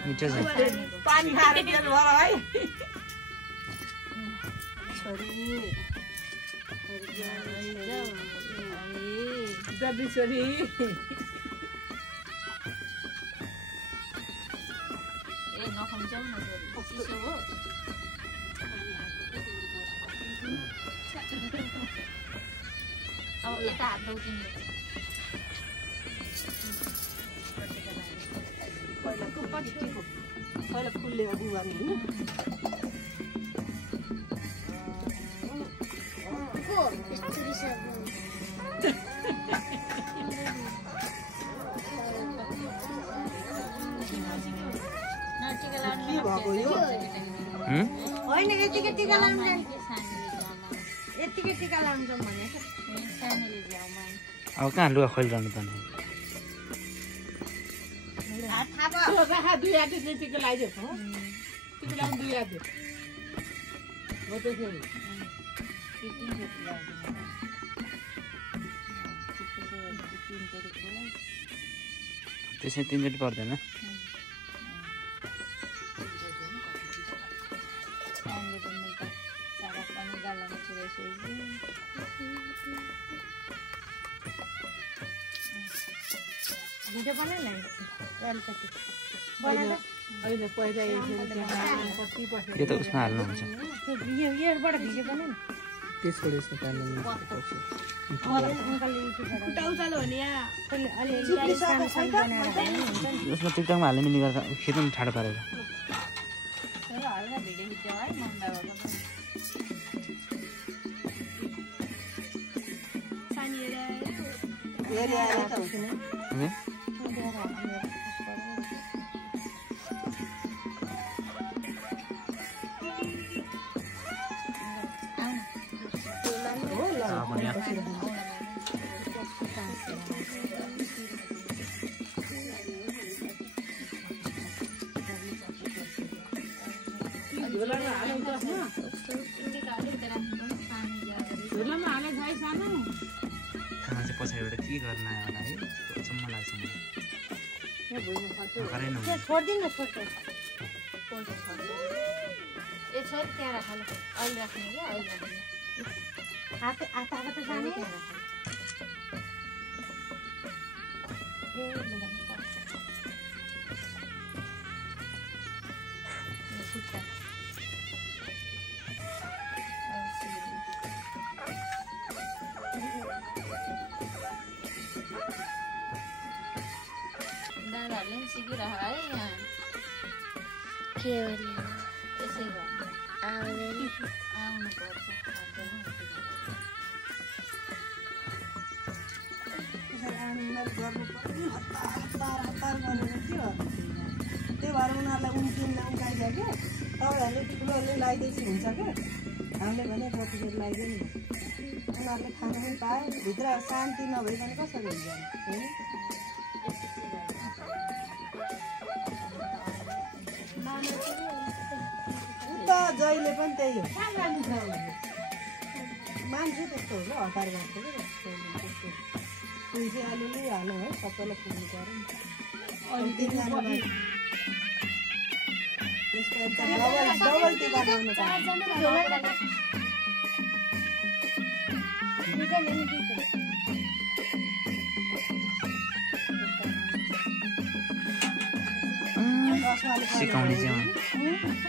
मिठो छ। पानी खाएर तेल भयो है छोरी छोरी नखान्छौ न चिसो हो। अब यता हात दौकिने पहिला फुलले बुवानी होइन यतिकै टिका लाउनु यतिकै टिका लाउनु जाउँ भनेको। अब कहाँ लुगा खोलिरहनु पर्ने? दुई हाते टिका लगाइदिएको हो। टिका लगाउनु दुई हाते हो त्यसरी। त्यसै तिनचोटि पर्दैन। भिडियो बनाइ न यो त उसमा हाल्नुहुन्छ। योबाट भिडियो बनाइ न त्यसबाट यसको कारणले उसमा टिकटकमा हाल्ने मिली गर्दा खिच्नु नि ठाडो पारेर। पछाडिबाट के गर्न आयो होला है? अचम्म लाग्छ मलाई। छोडिदिनु न छोड्छ ए छोड त्यहाँ राख ल अहिले राख्ने कि अहिले राख्ने हात हात त जाने ए लुगा छोराहरूले पनि सिकिरह है यहाँ के गर्ने त्यसै गर्नु आउँदैन आउनुपर्छ हतार गरेर के गर्नु त्यही भएर उनीहरूलाई उम्काइदियो क्या तपाईँहरूले ठुलोहरूले लगाइदिएपछि हुन्छ क्या हामीले भने कतिखेर लगाइदियो नि उनीहरूले खानु पनि पायो भित्र शान्ति नभइकन कसरी हुन्छ उता जहिले पनि त्यही हो मान्छे त्यस्तो हो क्या हतार गर्छ कि त्यस्तो फुल चाहिँ अलिअलि हाल्नु है सबैलाई फुल्नु पऱ्यो नि त्यसको एकदम डबल टिका लगाउनु सिकाउने चाहिँ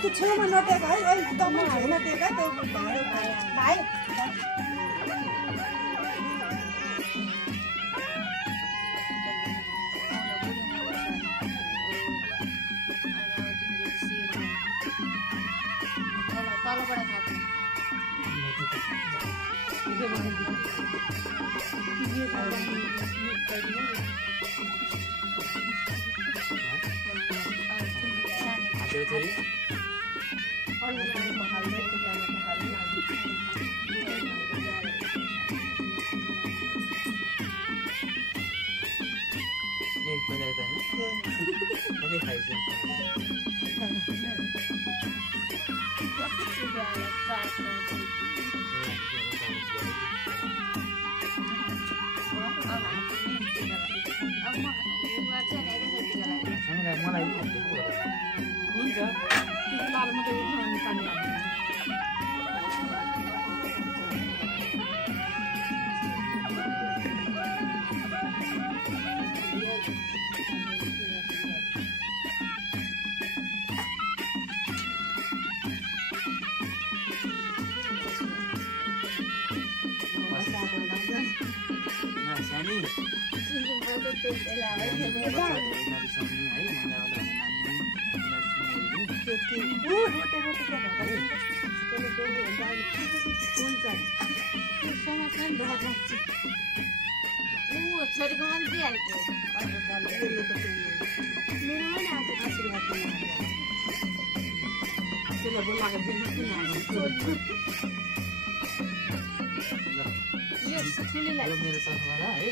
त्यो छेउमा नटेको है एकदम छेउमा टेका त्यो भाइ तलबाट थाप्नु मलाई हुन्छ लाल मात्रै उठाउनु पानी छोरीको मन दिइहाल्छु मेरो ससुरा है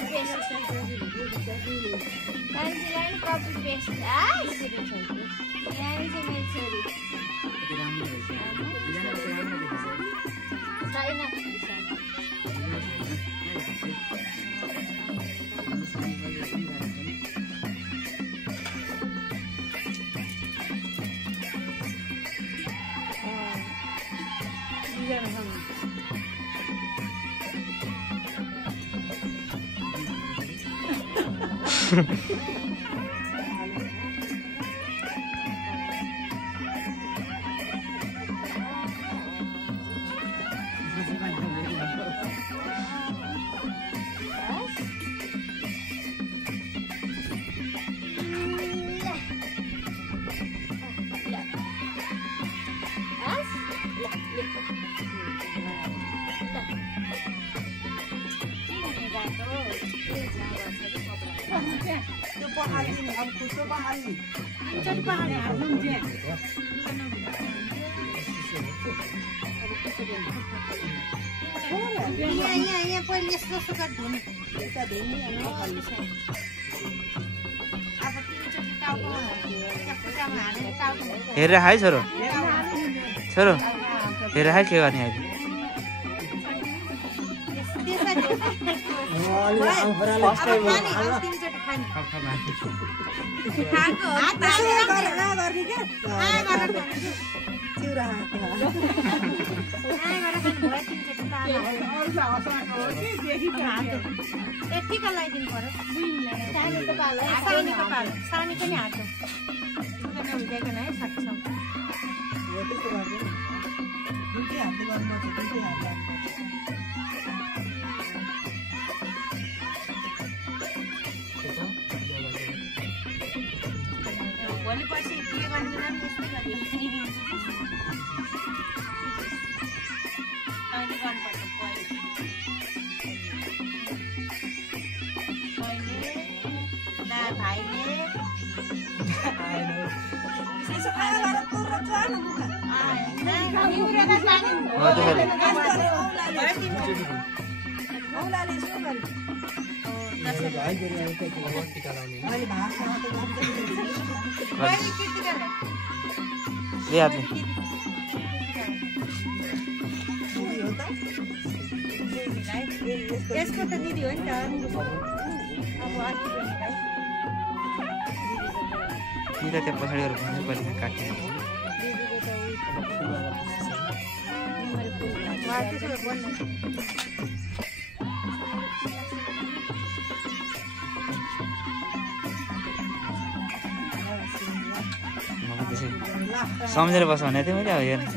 कपी पेस्ट कान्छीलाई कपी पेस्ट यहाँ चाहिँ मेरो छोरी यहाँ पहिले यस्तो सुक्खा धुने अब तिनचोटि टाउको खुट्टामा हालेर टाउको हेरेर खाइ छोरो छोरो हेरेर खाइ के गर्ने अहिले यतिका लगाइदिनु पर्यो सानी पनि हाट्नु हुँदैन है सक्छौँ भोलि पछि के गर्ने बेला पनि यस्तै गरिदिनु अहिले गर्नुपर्छ भाइले यसको त दिदी हो नि त अब त्यहाँ पछाडि गएर कहिले काट्ने सम्झेर बस्छ भने थियो मैले अब हेर्नु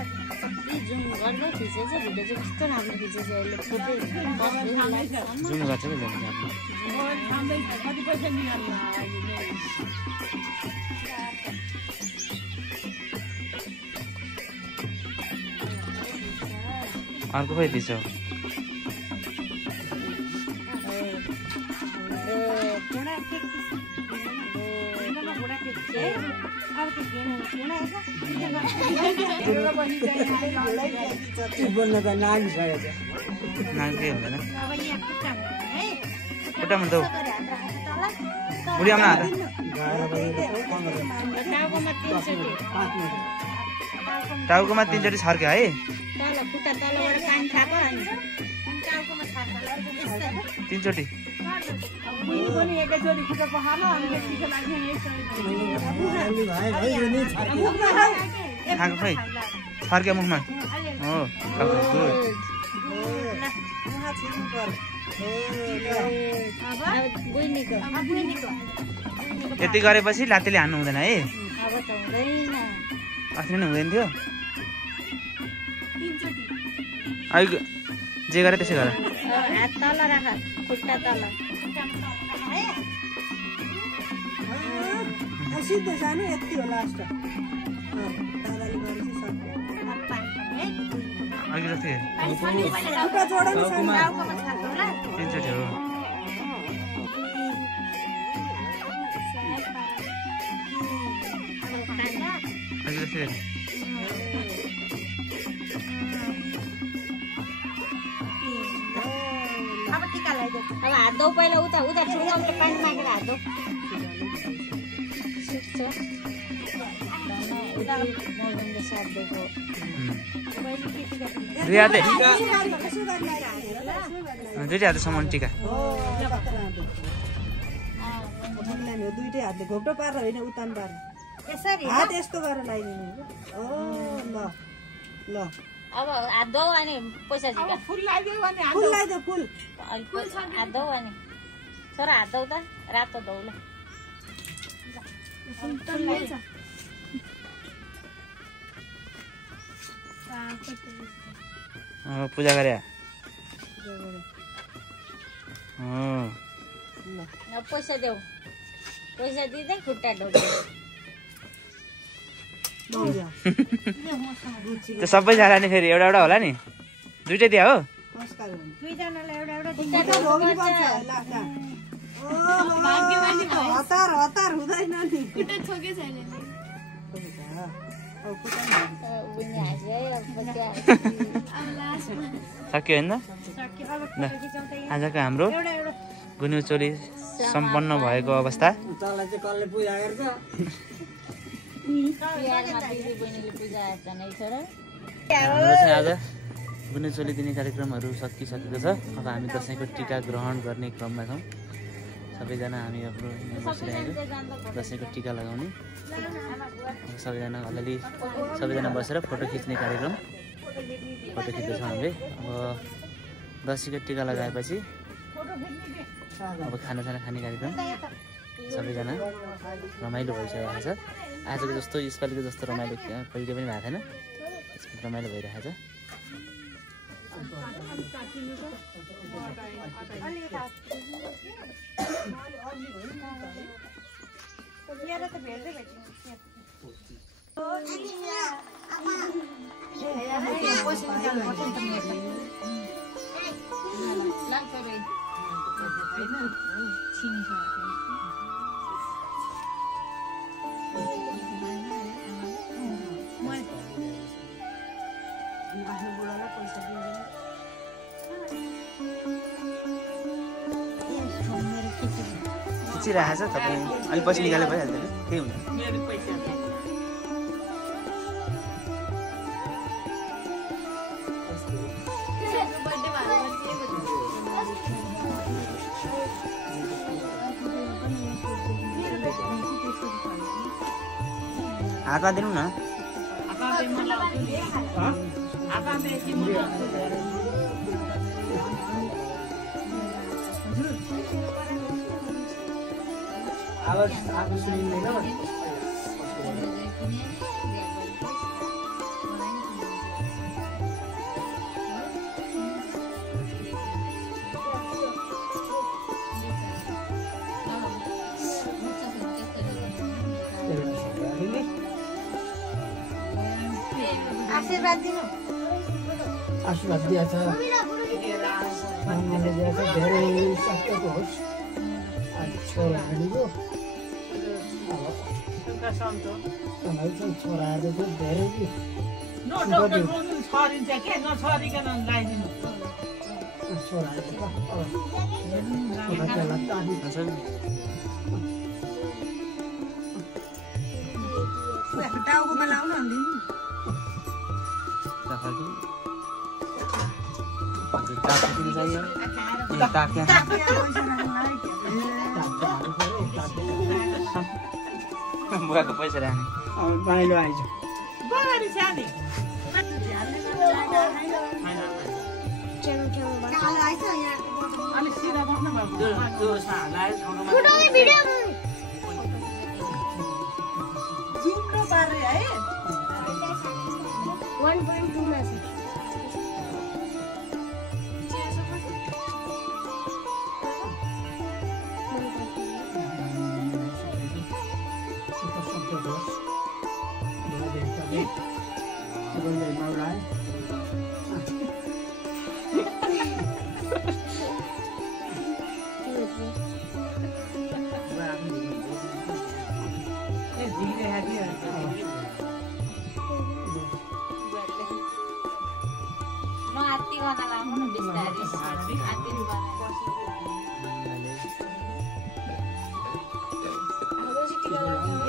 जुम गर्छ अर्को खोइ दिन्छ नानी हुँदैन खुट्टामा दौ बुढियामा टाउकोमा 3 चोटि छर्क्यो है 3 चोटि खाएको खै छर्क्यो मुखमा हो यति गरेपछि लात्तीले हान्नु हुँदैन है अस्ति नै हुँदैन थियो अहिले जे गरे त्यसै गर तल राख खुट्टा तल सिधै जानु यति हो लास्ट दादाले गरेपछि सक्यो अहिले जस्तै खुट्टा जोडाउनु छ नि तिनचोटि हो अहिले जस्तै अब टीका लगाइदियो अब हात हात दौ पहिला उता उता ठुलो पानी मागेर हात दौ दुईटै हातसम्म टिका दुईटै हातले घोप्टो पारेर होइन उतान पारेर यसरी हात यस्तो गरेर लगाइदिनु ओ ल ल अब हात दौ अनि पैसा झिका फुल लगाइदियो भने फुल लगाइदियो फुल हात दौ अनि छोरा हात दौ त रातो दौ ल पूजा गरे पैसा देऊ पैसा दिँदै खुट्टा ढोक्यो त्यो सबैजना नि फेरि एउटा एउटा होला नि दुईटै दिया हो दुईजनालाई एउटा एउटा हतार हतार हुँदैन नि सक्यो होइन आजको हाम्रो गुन्यु चोली सम्पन्न भएको अवस्था तँलाई चाहिँ कसले पूजा गर्छ हाम्रो चाहिँ आज गुन्यु चोली दिने कार्यक्रमहरू सकिसकेको छ अब हामी दसैँको टिका ग्रहण गर्ने क्रममा छौँ सबैजना हामी हाम्रो बसिरहेको दसैँको टिका लगाउने सबैजना अलिअलि सबैजना बसेर फोटो खिच्ने कार्यक्रम फोटो खिच्दैछौँ हामीले अब दसैँको टिका लगाएपछि अब खानासाना खाने कार्यक्रम सबैजना रमाइलो भइसकेको छ आजको जस्तो यसपालिको जस्तो रमाइलो कहिले पनि भएको थिएन रमाइलो भइरहेको छ खिचिरहेको छ तपाईँ अलिक पछि निकाले भइहाल्छ केही हुन्छ हातमा दिनु न आवाज आफू सुनिँदैन आशीर्वाद दिनु आशीर्वाद दिएछ आमाले दिएछ धेरै सस्तोको होस् छोराहरूको तँलाई चाहिँ छोराहरूको चाहिँ धेरै छरिन्छ के नछरिकन लगाइदिनु छोराहरूको टाउकोमा लाउनु नि बुवाको पैसा राख्ने माइलो आइज अलिक सिधा बस्नु भएको जिम्रो पारे है 1.2 मा छ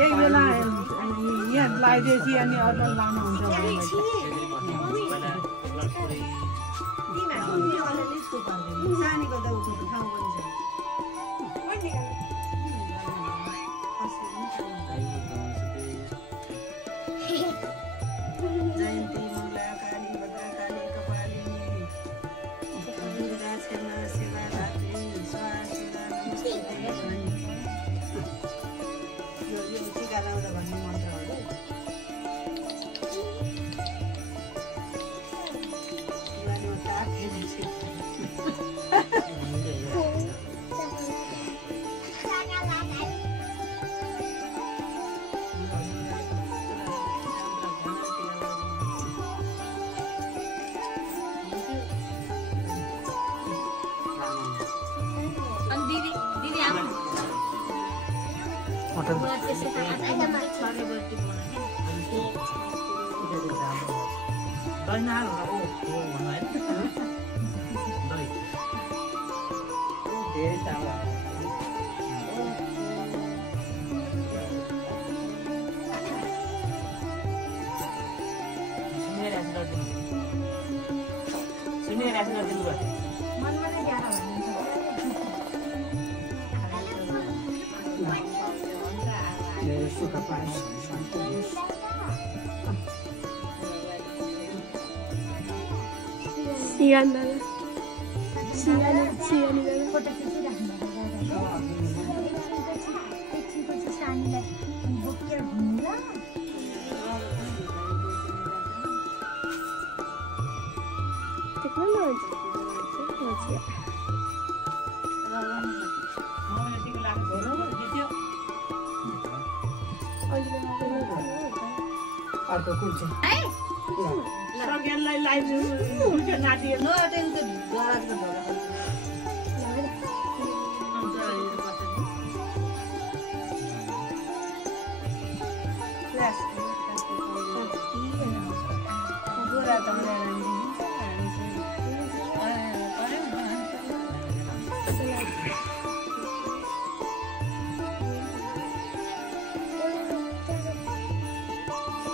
एक बेला यहाँ लगाइदिएपछि अनि अदल लानु हुन्छ सानीको त उठ्नु ठाउँ पनि छ जयन्ती मुला काली भद्रा काली कपालिनी दुर्गा क्षमा सेवा धात्री स्वाहा सेवा नमस्ते यो टिका लाउँदा भन्ने मन्त्रहरू अर्को कुन चाहिँ सगेनलाई लाइदिनु नातिहरू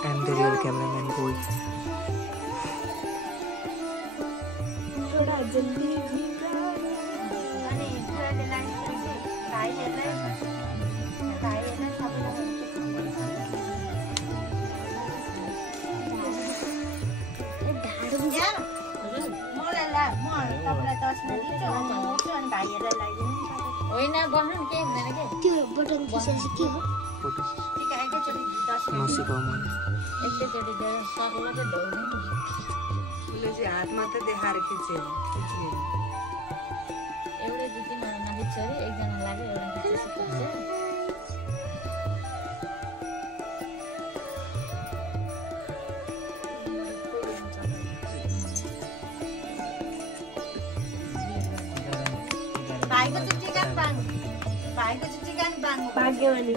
And the real cameraman boy. होइन बस्नु के हुँदैन के त्यो बटन थिचेपछि के हो टिका एकैचोटि 10 मिनेट नसिकाउ मैले एकैचोटि दिएर सक्ला त ढोल्ने उसले चाहिँ हात मात्रै देखाएर खिच्यो एउटै दुई तीनजना नखिच्छ अरे एकजना लाग्यो एउटा खिचेपछि खिच्छ भाइको चाहिँ टिका नि बाँध्नु भाइको चाहिँ टिका नि बाँध्नु भाग्यमानी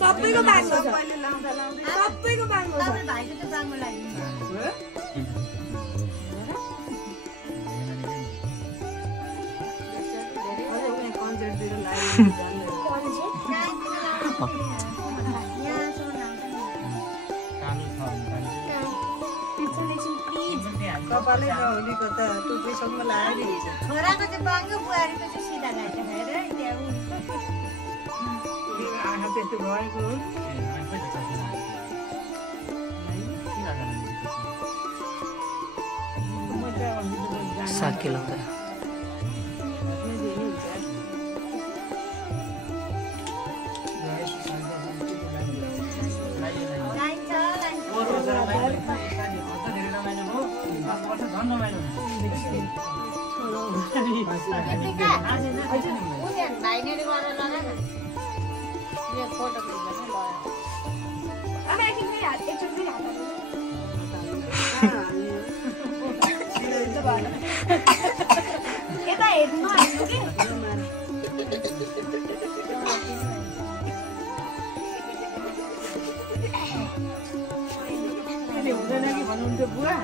सबैको बाङ्गो छ सबैले लाउँदा लाउँदै सबैको बाङ्गो छ तपाईँ भाइको चाहिँ बाँध्नु लाग्यो कन्सर्टतिर लाग्यो कपालै नहुनेको त टुप्पीसम्म लाग्यो नि छोराको चाहिँ बाङ्गो बुहारीको चाहिँ सिधा घाटा खाएर त्यहाँ आँखा त्यस्तो भएको हो 7 किलोमिटर फोटो क्लिक गर्न अब एकछिन फेरि हात एकछिन फेरि हात यता हेर्नु हाल्नु के हुँदैन कि भन्नुहुन्थ्यो बुवा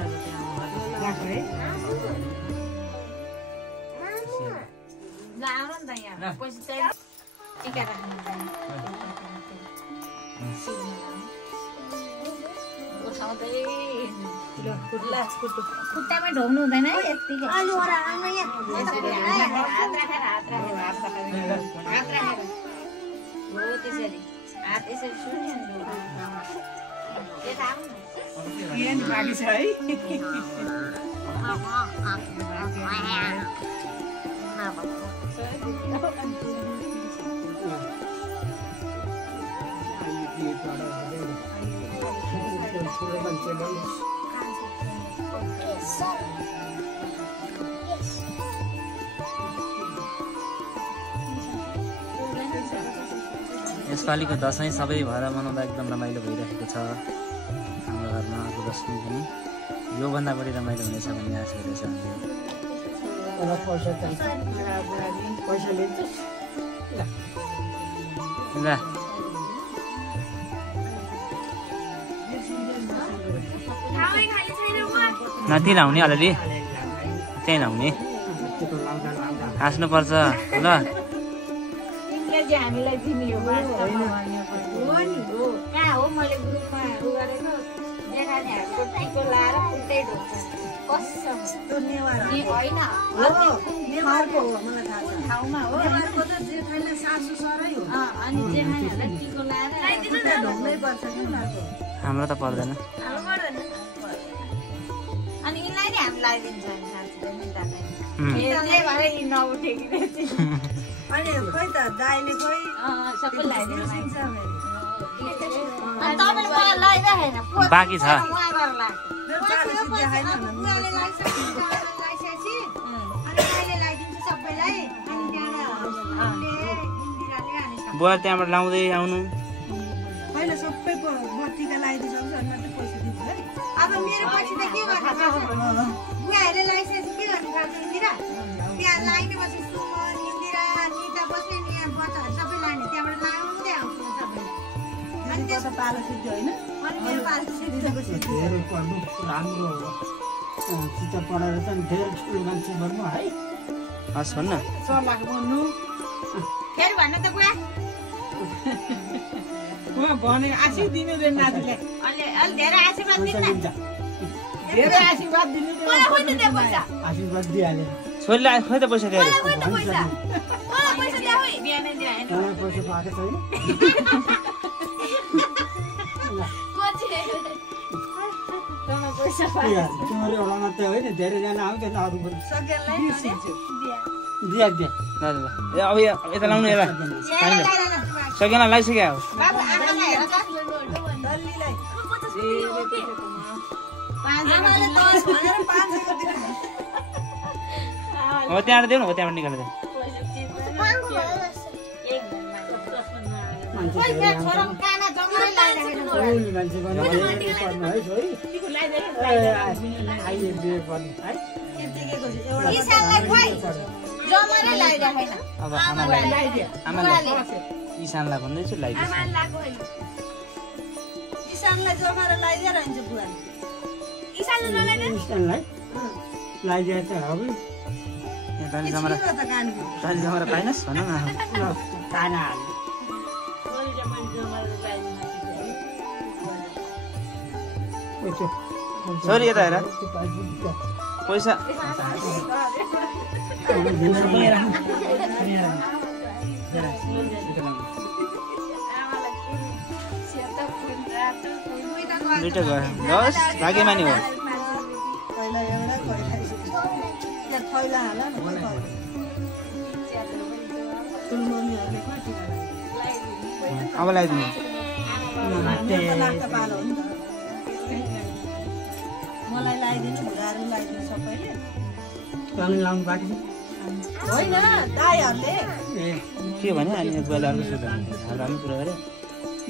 राख्नु है ल आउनु नि त यहाँ पैसा चाहिँ टिका राख्नु खुट्टामा ढोग्नु हुँदैन है यतिकै हात यसरी सुन्यो बाँकी छ है यसपालिको दसैँ सबै भएर मनाउँदा एकदम रमाइलो भइरहेको छ हाम्रो घरमा अर्को दसैँ पनि योभन्दा बढी रमाइलो हुनेछ भन्ने आशा गरेछ ल नदी लाउने अलरेडी त्यहीँ लाउने हाँस्नुपर्छ ल हामीलाई दिने हो कहाँ हो मैले ग्रुपमा उ गरेको देखानेहरूको टिको लाएर फुल्टै ढोक्छ कसम होइन ठाउँमा हो अनि जेठानीहरूलाई टिको लाएर हाम्रो त पर्दैन अनि यिनलाई नि हामी लगाइदिन्छ त्यही भएर यी नउठेकी अनि खोइ त दाइले खोइ सबै लगाइदिन्छ तपाईँले मलाई लगाइरहेन बाँकी छ बुवा त्यहाँबाट लाउँदै आउनु पहिला सबै बत्तीका लगाइदिइसक्छु अनि मात्रै पैसा दिन्छु है अब मेरो पछि त के गर्नु बुवाहरूले लगाइसकेपछि के गर्नु पर्छ इन्दिरा त्यहाँ लाइने पछि सुमन इन्दिरा निता बस्ने यहाँ बच्चाहरू सबै लाने त्यहाँबाट लाउँदै आउँछु सबैलाई अनि त्यसो पालो सिद्धि होइन अनि मेरो पालो सिद्धिपछि धेरै पढ्नु राम्रो हो चित्त पढाएर चाहिँ धेरै ठुलो मान्छे बन्नु है हस् भन्न सल्लाह भन्नु फेरि भन्नु त बुवा उहाँ भने आशीष दिनु रे नातिलाई अलि धेरै आशीर्वाद दिनु न धेरै आशीर्वाद दिनु मलाई खोइ त त्यो पैसा आशीर्वाद दिइहाले छोरीलाई खोइ त पैसा दिएर मलाई खोइ त पैसा मलाई पैसा दिए होइ बिहानै दिएर पैसा पाएको छैन तिम्रो एउटा मात्रै होइन धेरैजना आउँदैन अरू पनि दिया दिया अब यता लाउनु यसलाई सकेन लगाइसक्यो अब त्यहाँबाट देऊ न हो त्यहाँबाट निकालेर मान्छे पढ्नु है छोरी आइए बिहे पढ्नु है अब आमालाई इसानलाई भन्दैछु लगाइदिनु इसानलाई जमाएर लगाइदिएर हुन्छ बुवाले इस्टानलाई लगाइदिए त अब दानी जमारा पाइनस् भन न ताना हाल्नु छोरी यता हेर पैसा दुइटा गयो दस भाग्यमा नि हो अब लगाइदिनु मलाई लगाइदिनु भुराहरू लगाइदिनु सबैले लाउनु बाँकी होइन दाइहरूले के भने अनि बुवाले अर्को सोध्नु राम्रो कुरा गरे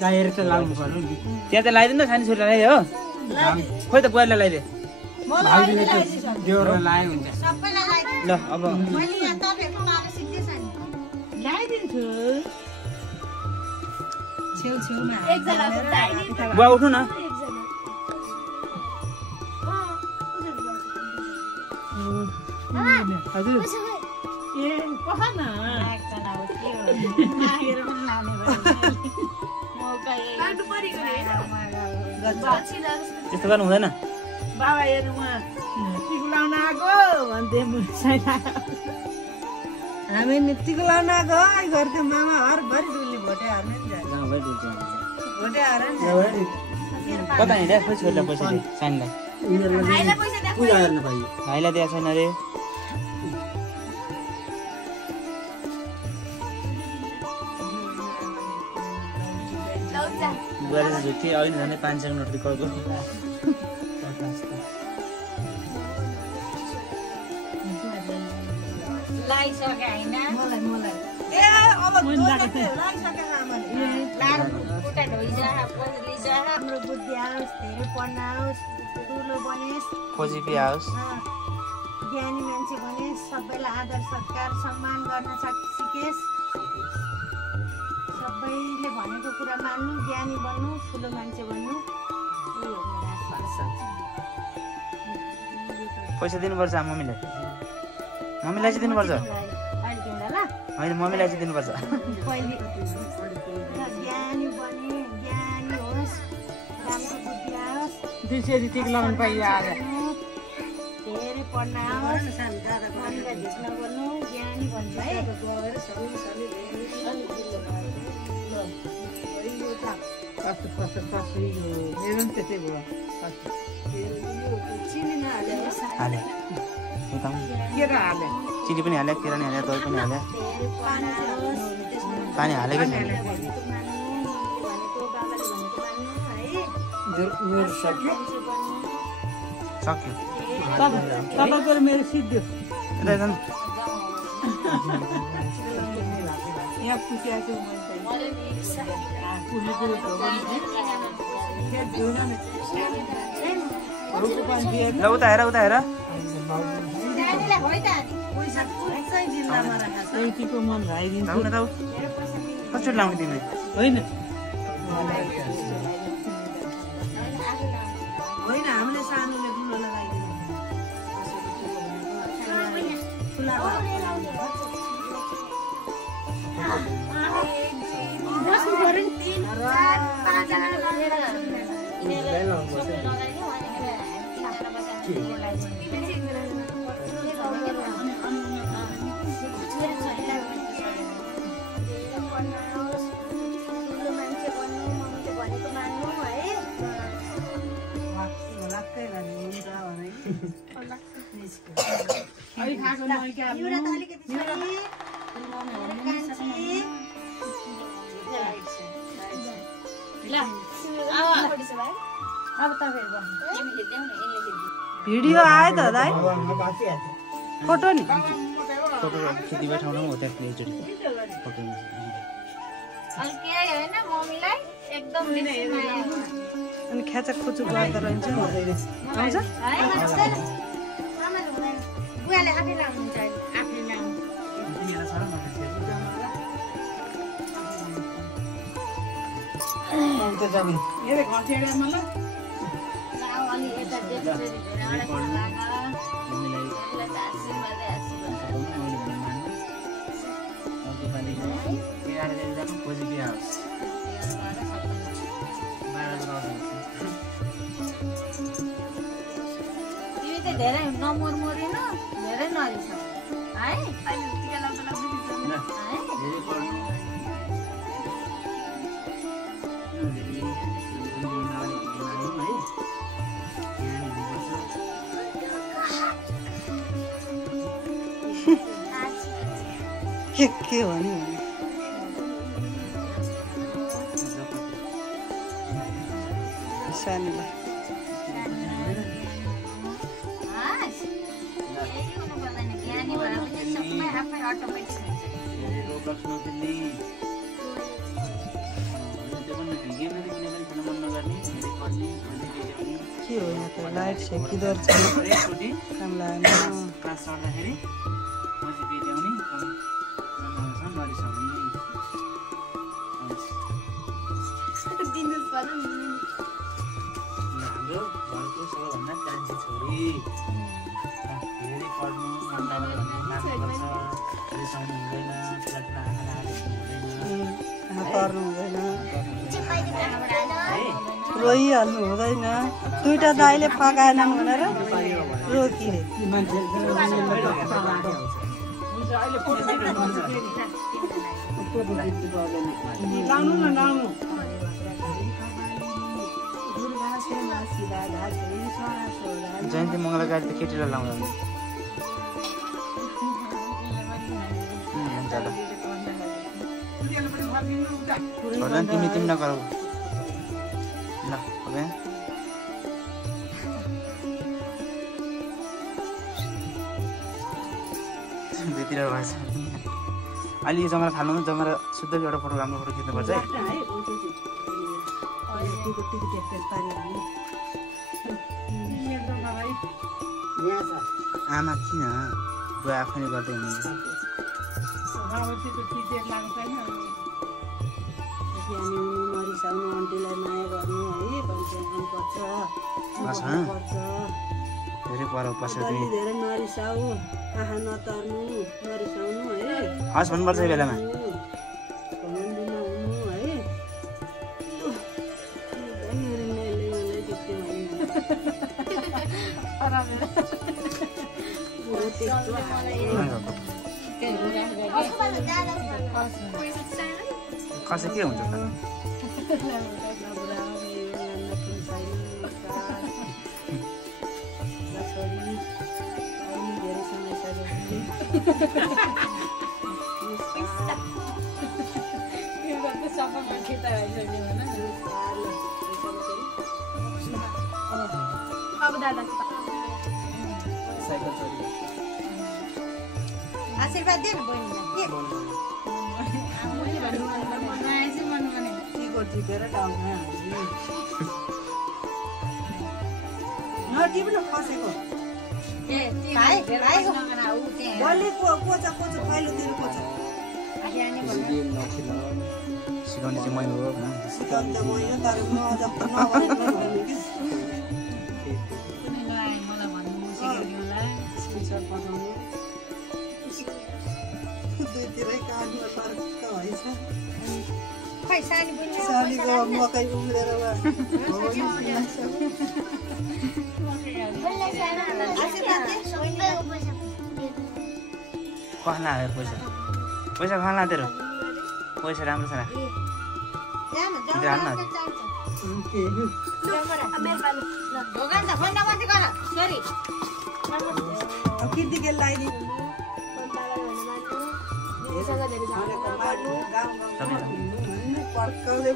दाइहरू त लाउनु पर्यो नि त्यहाँ त लगाइदिनु न खाने छोरीलाई लगाइदियो हो खोइ त बुवाले लगाइदिए भाउजूले त देउरो लगायो हुन्छ ल अब लगाइदिन्छु छेउछेउमा बुवा उठ्नु न हजुर ए पख न त्यस्तो गर्नु हुँदैन बाबा हेर्नु उहाँ टिको लाउन आएको भन्थे हामी टिको लाउन आएको है घरको मामा हरभरि डुल्ने भोटे हार्ने भोटे हार कता हिँड्या खोइ छोरीलाई पैसा दिए सानीलाई पूजा गर्न पाइयो भाइलाई दिएको छैन अरे बुवाले त झुक्की अहिले झन् 500 नोट रिकर्डको लाइसके हैन मलाई ए अब लागिसके आमाले लार खुट्टा ढोइजा लिजा हाम्रो बुद्धि आओस् धेरै पढ्न आओस् ठुलो बनेस् खोजिपी आओस् ज्ञानी मान्छे बनेस् सबैलाई आदर सत्कार सम्मान गर्न सिकेस् सबैले भनेको कुरा मान्नु ज्ञानी बन्नु ठुलो मान्छे बन्नु यही हो मेरो आशा पैसा दिनुपर्छ मम्मीलाई चाहिँ दिनुपर्छ होइन मम्मीलाई चाहिँ दिनुपर्छ पहिले ज्ञानी बने ज्ञानी होस् राम्रो बुद्धि आओस् दुई टिक लाउनु पाइयो आज धेरै पढ्न आओस् मनीलाई झिक नगर्नु ज्ञानी भन्छ है मेरो पनि त्यस्तै भयो हाले के र हाले चिनी पनि हाले केरा नि हाले दही पनि हाले पानी हालेकै छैन सक्यो तपाईँको मेरो सिद्धि यता जानु यहाँ पुसिआएको ल उता हेर एउटीको मन राइदिन्छ कचोट लाउने तिमीले होइन हामीले सानोले ठुलो लगाइदिनु भिडियो आयो त दाइ फोटो नि फोटो खिच्दै ठाउँमा हो त्यहाँ एकचोटि फोटो अनि ख्याचा खुचु गर्दा रहन्छ नि आउँछ धेरै नमोरमोरिन धेरै नरिस है के हो नि सानीलाई के हो यहाँ त लाइट छ किधर छ काम लाग्यो हाम्रो घरको सबैभन्दा कान्छी छोरी धेरै पढ्नु मन लाग्यो भने माग्नुपर्छ रिसाउनु हुँदैन पर्नु हुँदैन रोइहाल्नु हुँदैन दुईटा दाइले फकाएनन् भनेर रोकिए जयन्ती मङ्गल गाडी त केटीलाई लाउँदा तिमी नगरौ ल दुईतिर भएछ अहिले यो जमारा फाल्नु जमारा शुद्ध एउटा फोटो राम्रो फोटो खिच्नुपर्छ है आमा किन बुवा आफैले गर्दै हुनुहुन्छ नरिसाउनु आन्टीलाई माया गर्नु है पर्छ धेरै पर पसेर तिमी धेरै नरिसाउ आँखा नतर्नु नरिसाउनु है हस् भन्नुपर्छ यो बेलामा कसै के हुन्छ त आशीर्वाद दे न नटिप्नु फसेको सिकाउने चाहिँ मैले हो सानीको मकै उम्रेर कहाँ लाग्यो पैसा पैसा कहाँ लाग्यो तेरो पैसा राम्रो छ किर्तिके लगाइदिनु पर्काउँदै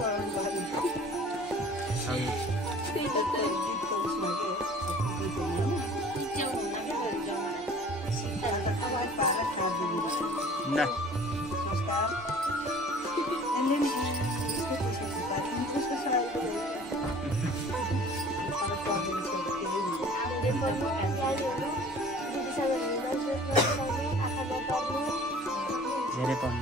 धेरै पर्छ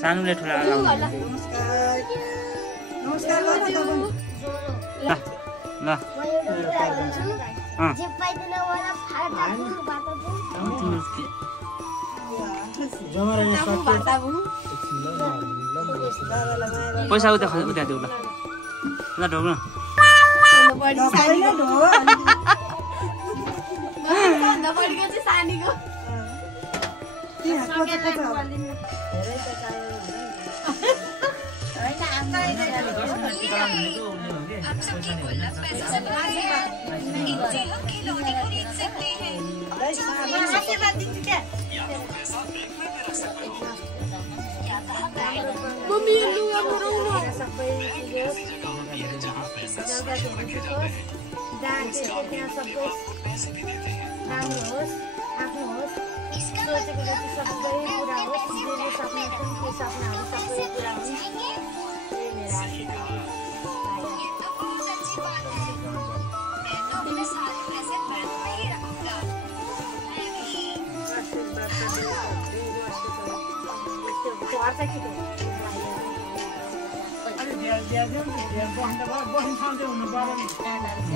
सानोले ठुला नमस्कार पैसा उता देऊ ल ढोक्नु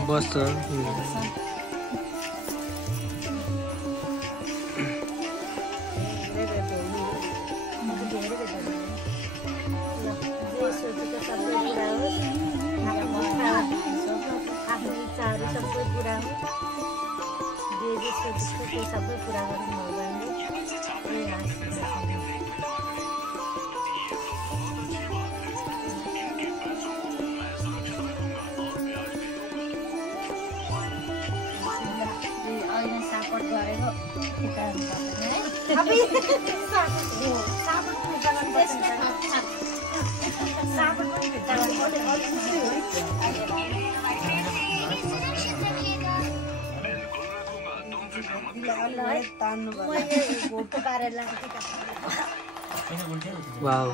बस्छ जे सोचेको सबै पुरा होस्, आफ्नो इच्छाहरू सबै पुरा होस्, जे सोचेको त्यो सबै पुरा गर्नु भगवान्ले। त्यही आशीर्वाद दिनु। अहिले सपोर्ट गरेको वाओ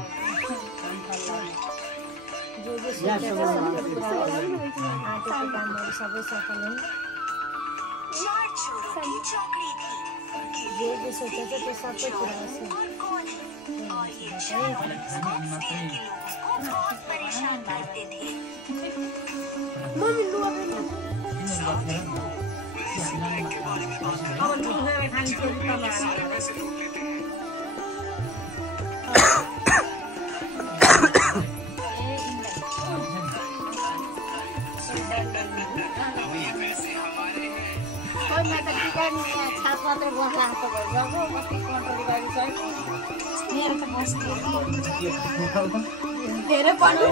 सबै सफल हुन्। जे सोचेको त्यो सबै कुरा होस्। धेरै पढ्नु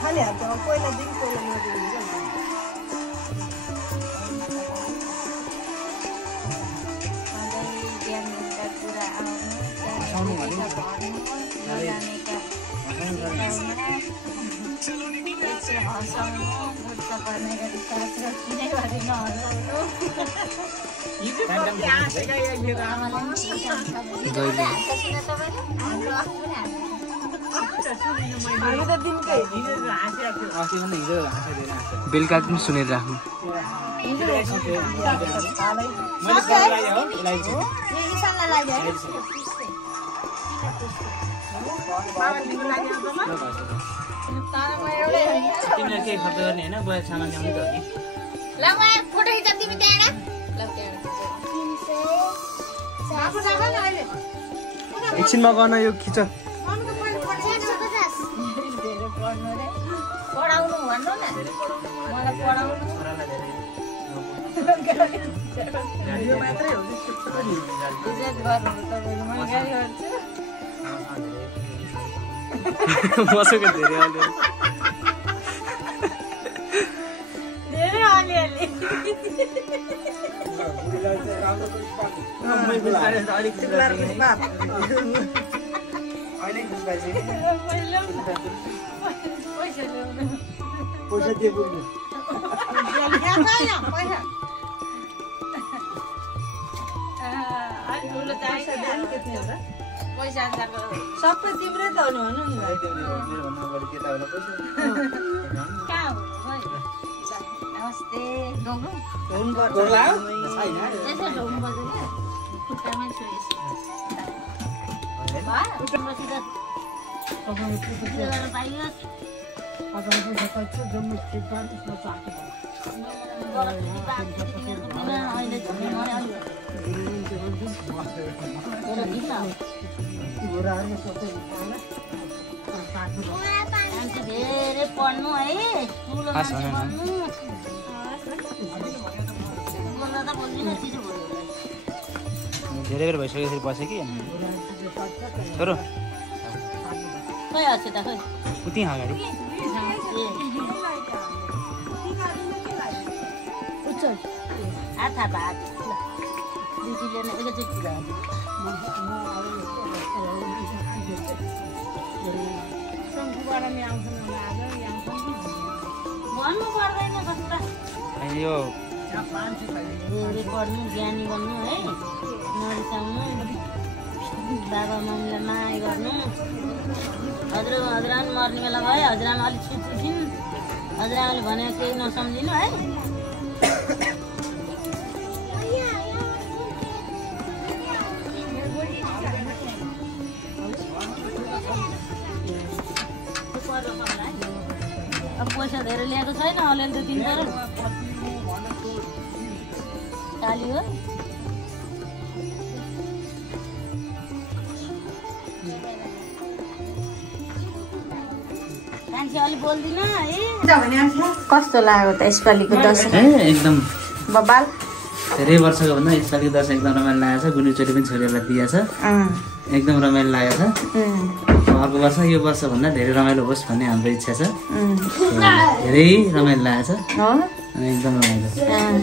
खाली हात पहिला दिन पहिला नदिनु बेलुका पनि सुनेर राख्नु। तिमीले केही खर्च गर्ने होइन, गएर सामान ल्याउने त हो नि। फोटो खिच्छ तिमी त्यहाँ एकछिनमा गर्न यो खिच। पढाउनु भन्नु न, मलाई पढाउनु इज्जत गर्नु तपाईँले, म गाली गर्छु। मसँग धेरै धेरै अलिअलि पैसा दिए पुग्नु पैसा सबै तिम्रै त हो नि भनौँ कहाँ हो भाइ? नमस्ते ढोग्नु यसो ढोग्नु पर्छ क्या, खुट्टामै छोएपछि पाइयोस्। धेरै पढ्नु है, ठुलो मान्छे बन्नु। बोल्दा त बोल्दिनँ, चिसो बोल्नु। धेरै बेर भइसक्यो यसरी बसेँ कि छोरो खै हस्यो त खै उति अगाडि हात थाप हात दिदीले नै एकैचोटि भन्नु पर्दैन कस्तो यो धेरै पढ्नु, ज्ञानी बन्नु है, नरिसाउनु, बाबा मम्मीलाई माया गर्नु। हजुरआमा मर्ने बेला भयो, हजुरआमा अलिक छुट्छिन्, हजुरआमाले भनेको केही नसम्झिनु है। अब पैसा धेरै ल्याएको छैन, अलिअलि त दिनु पर्यो। काली हो मान्छे अलि बोल्दिन है। कस्तो लाग्यो त यसपालिको दसैँ? एकदम बबाल धेरै वर्षको भन्दा यसपालिको दसैँ एकदम रमाइलो लागेको छ। गुन्यु चोली पनि छोरीहरूलाई दिएछ, एकदम रमाइलो लागेको छ। अर्को वर्ष यो वर्ष भन्दा धेरै रमाइलो होस् भन्ने हाम्रो इच्छा छ। धेरै रमाइलो लागेको छ, एकदम रमाइलो।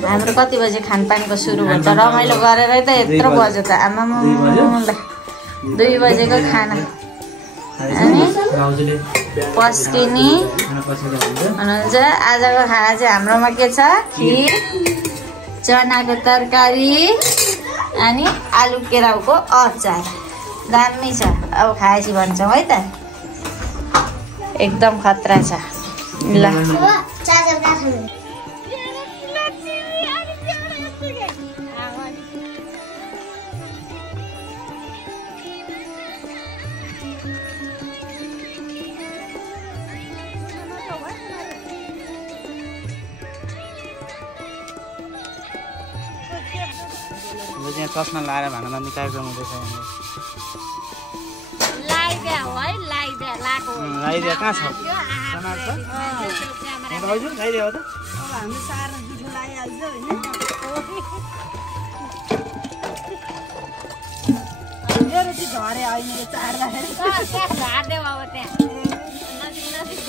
हाम्रो कति बजे खानपानको सुरु हुन्छ? रमाइलो गरेरै त यत्रो बज्यो त आमा। 2 बजेको खाना अनि पस्किनी हुनुहुन्छ। आजको खाना चाहिँ हाम्रोमा के छ? खिर, चनाको तरकारी अनि आलु केराउको अचार। दामी छ। अब खाएपछि भन्छौँ है त, एकदम खतरा छ। ल यहाँ चस्मा लाएर भाँडा मान्ने कार्यक्रम हुँदैछ। लगाइदिया कहाँ छ? लगाइदिया हो त। हामी सार्न जुठो लगाइहाल्छ होइन। मेरो चाहिँ झरे होइन यो चार्दाखेरि। झार्देऊ अब त्यहाँ नजिक नजिक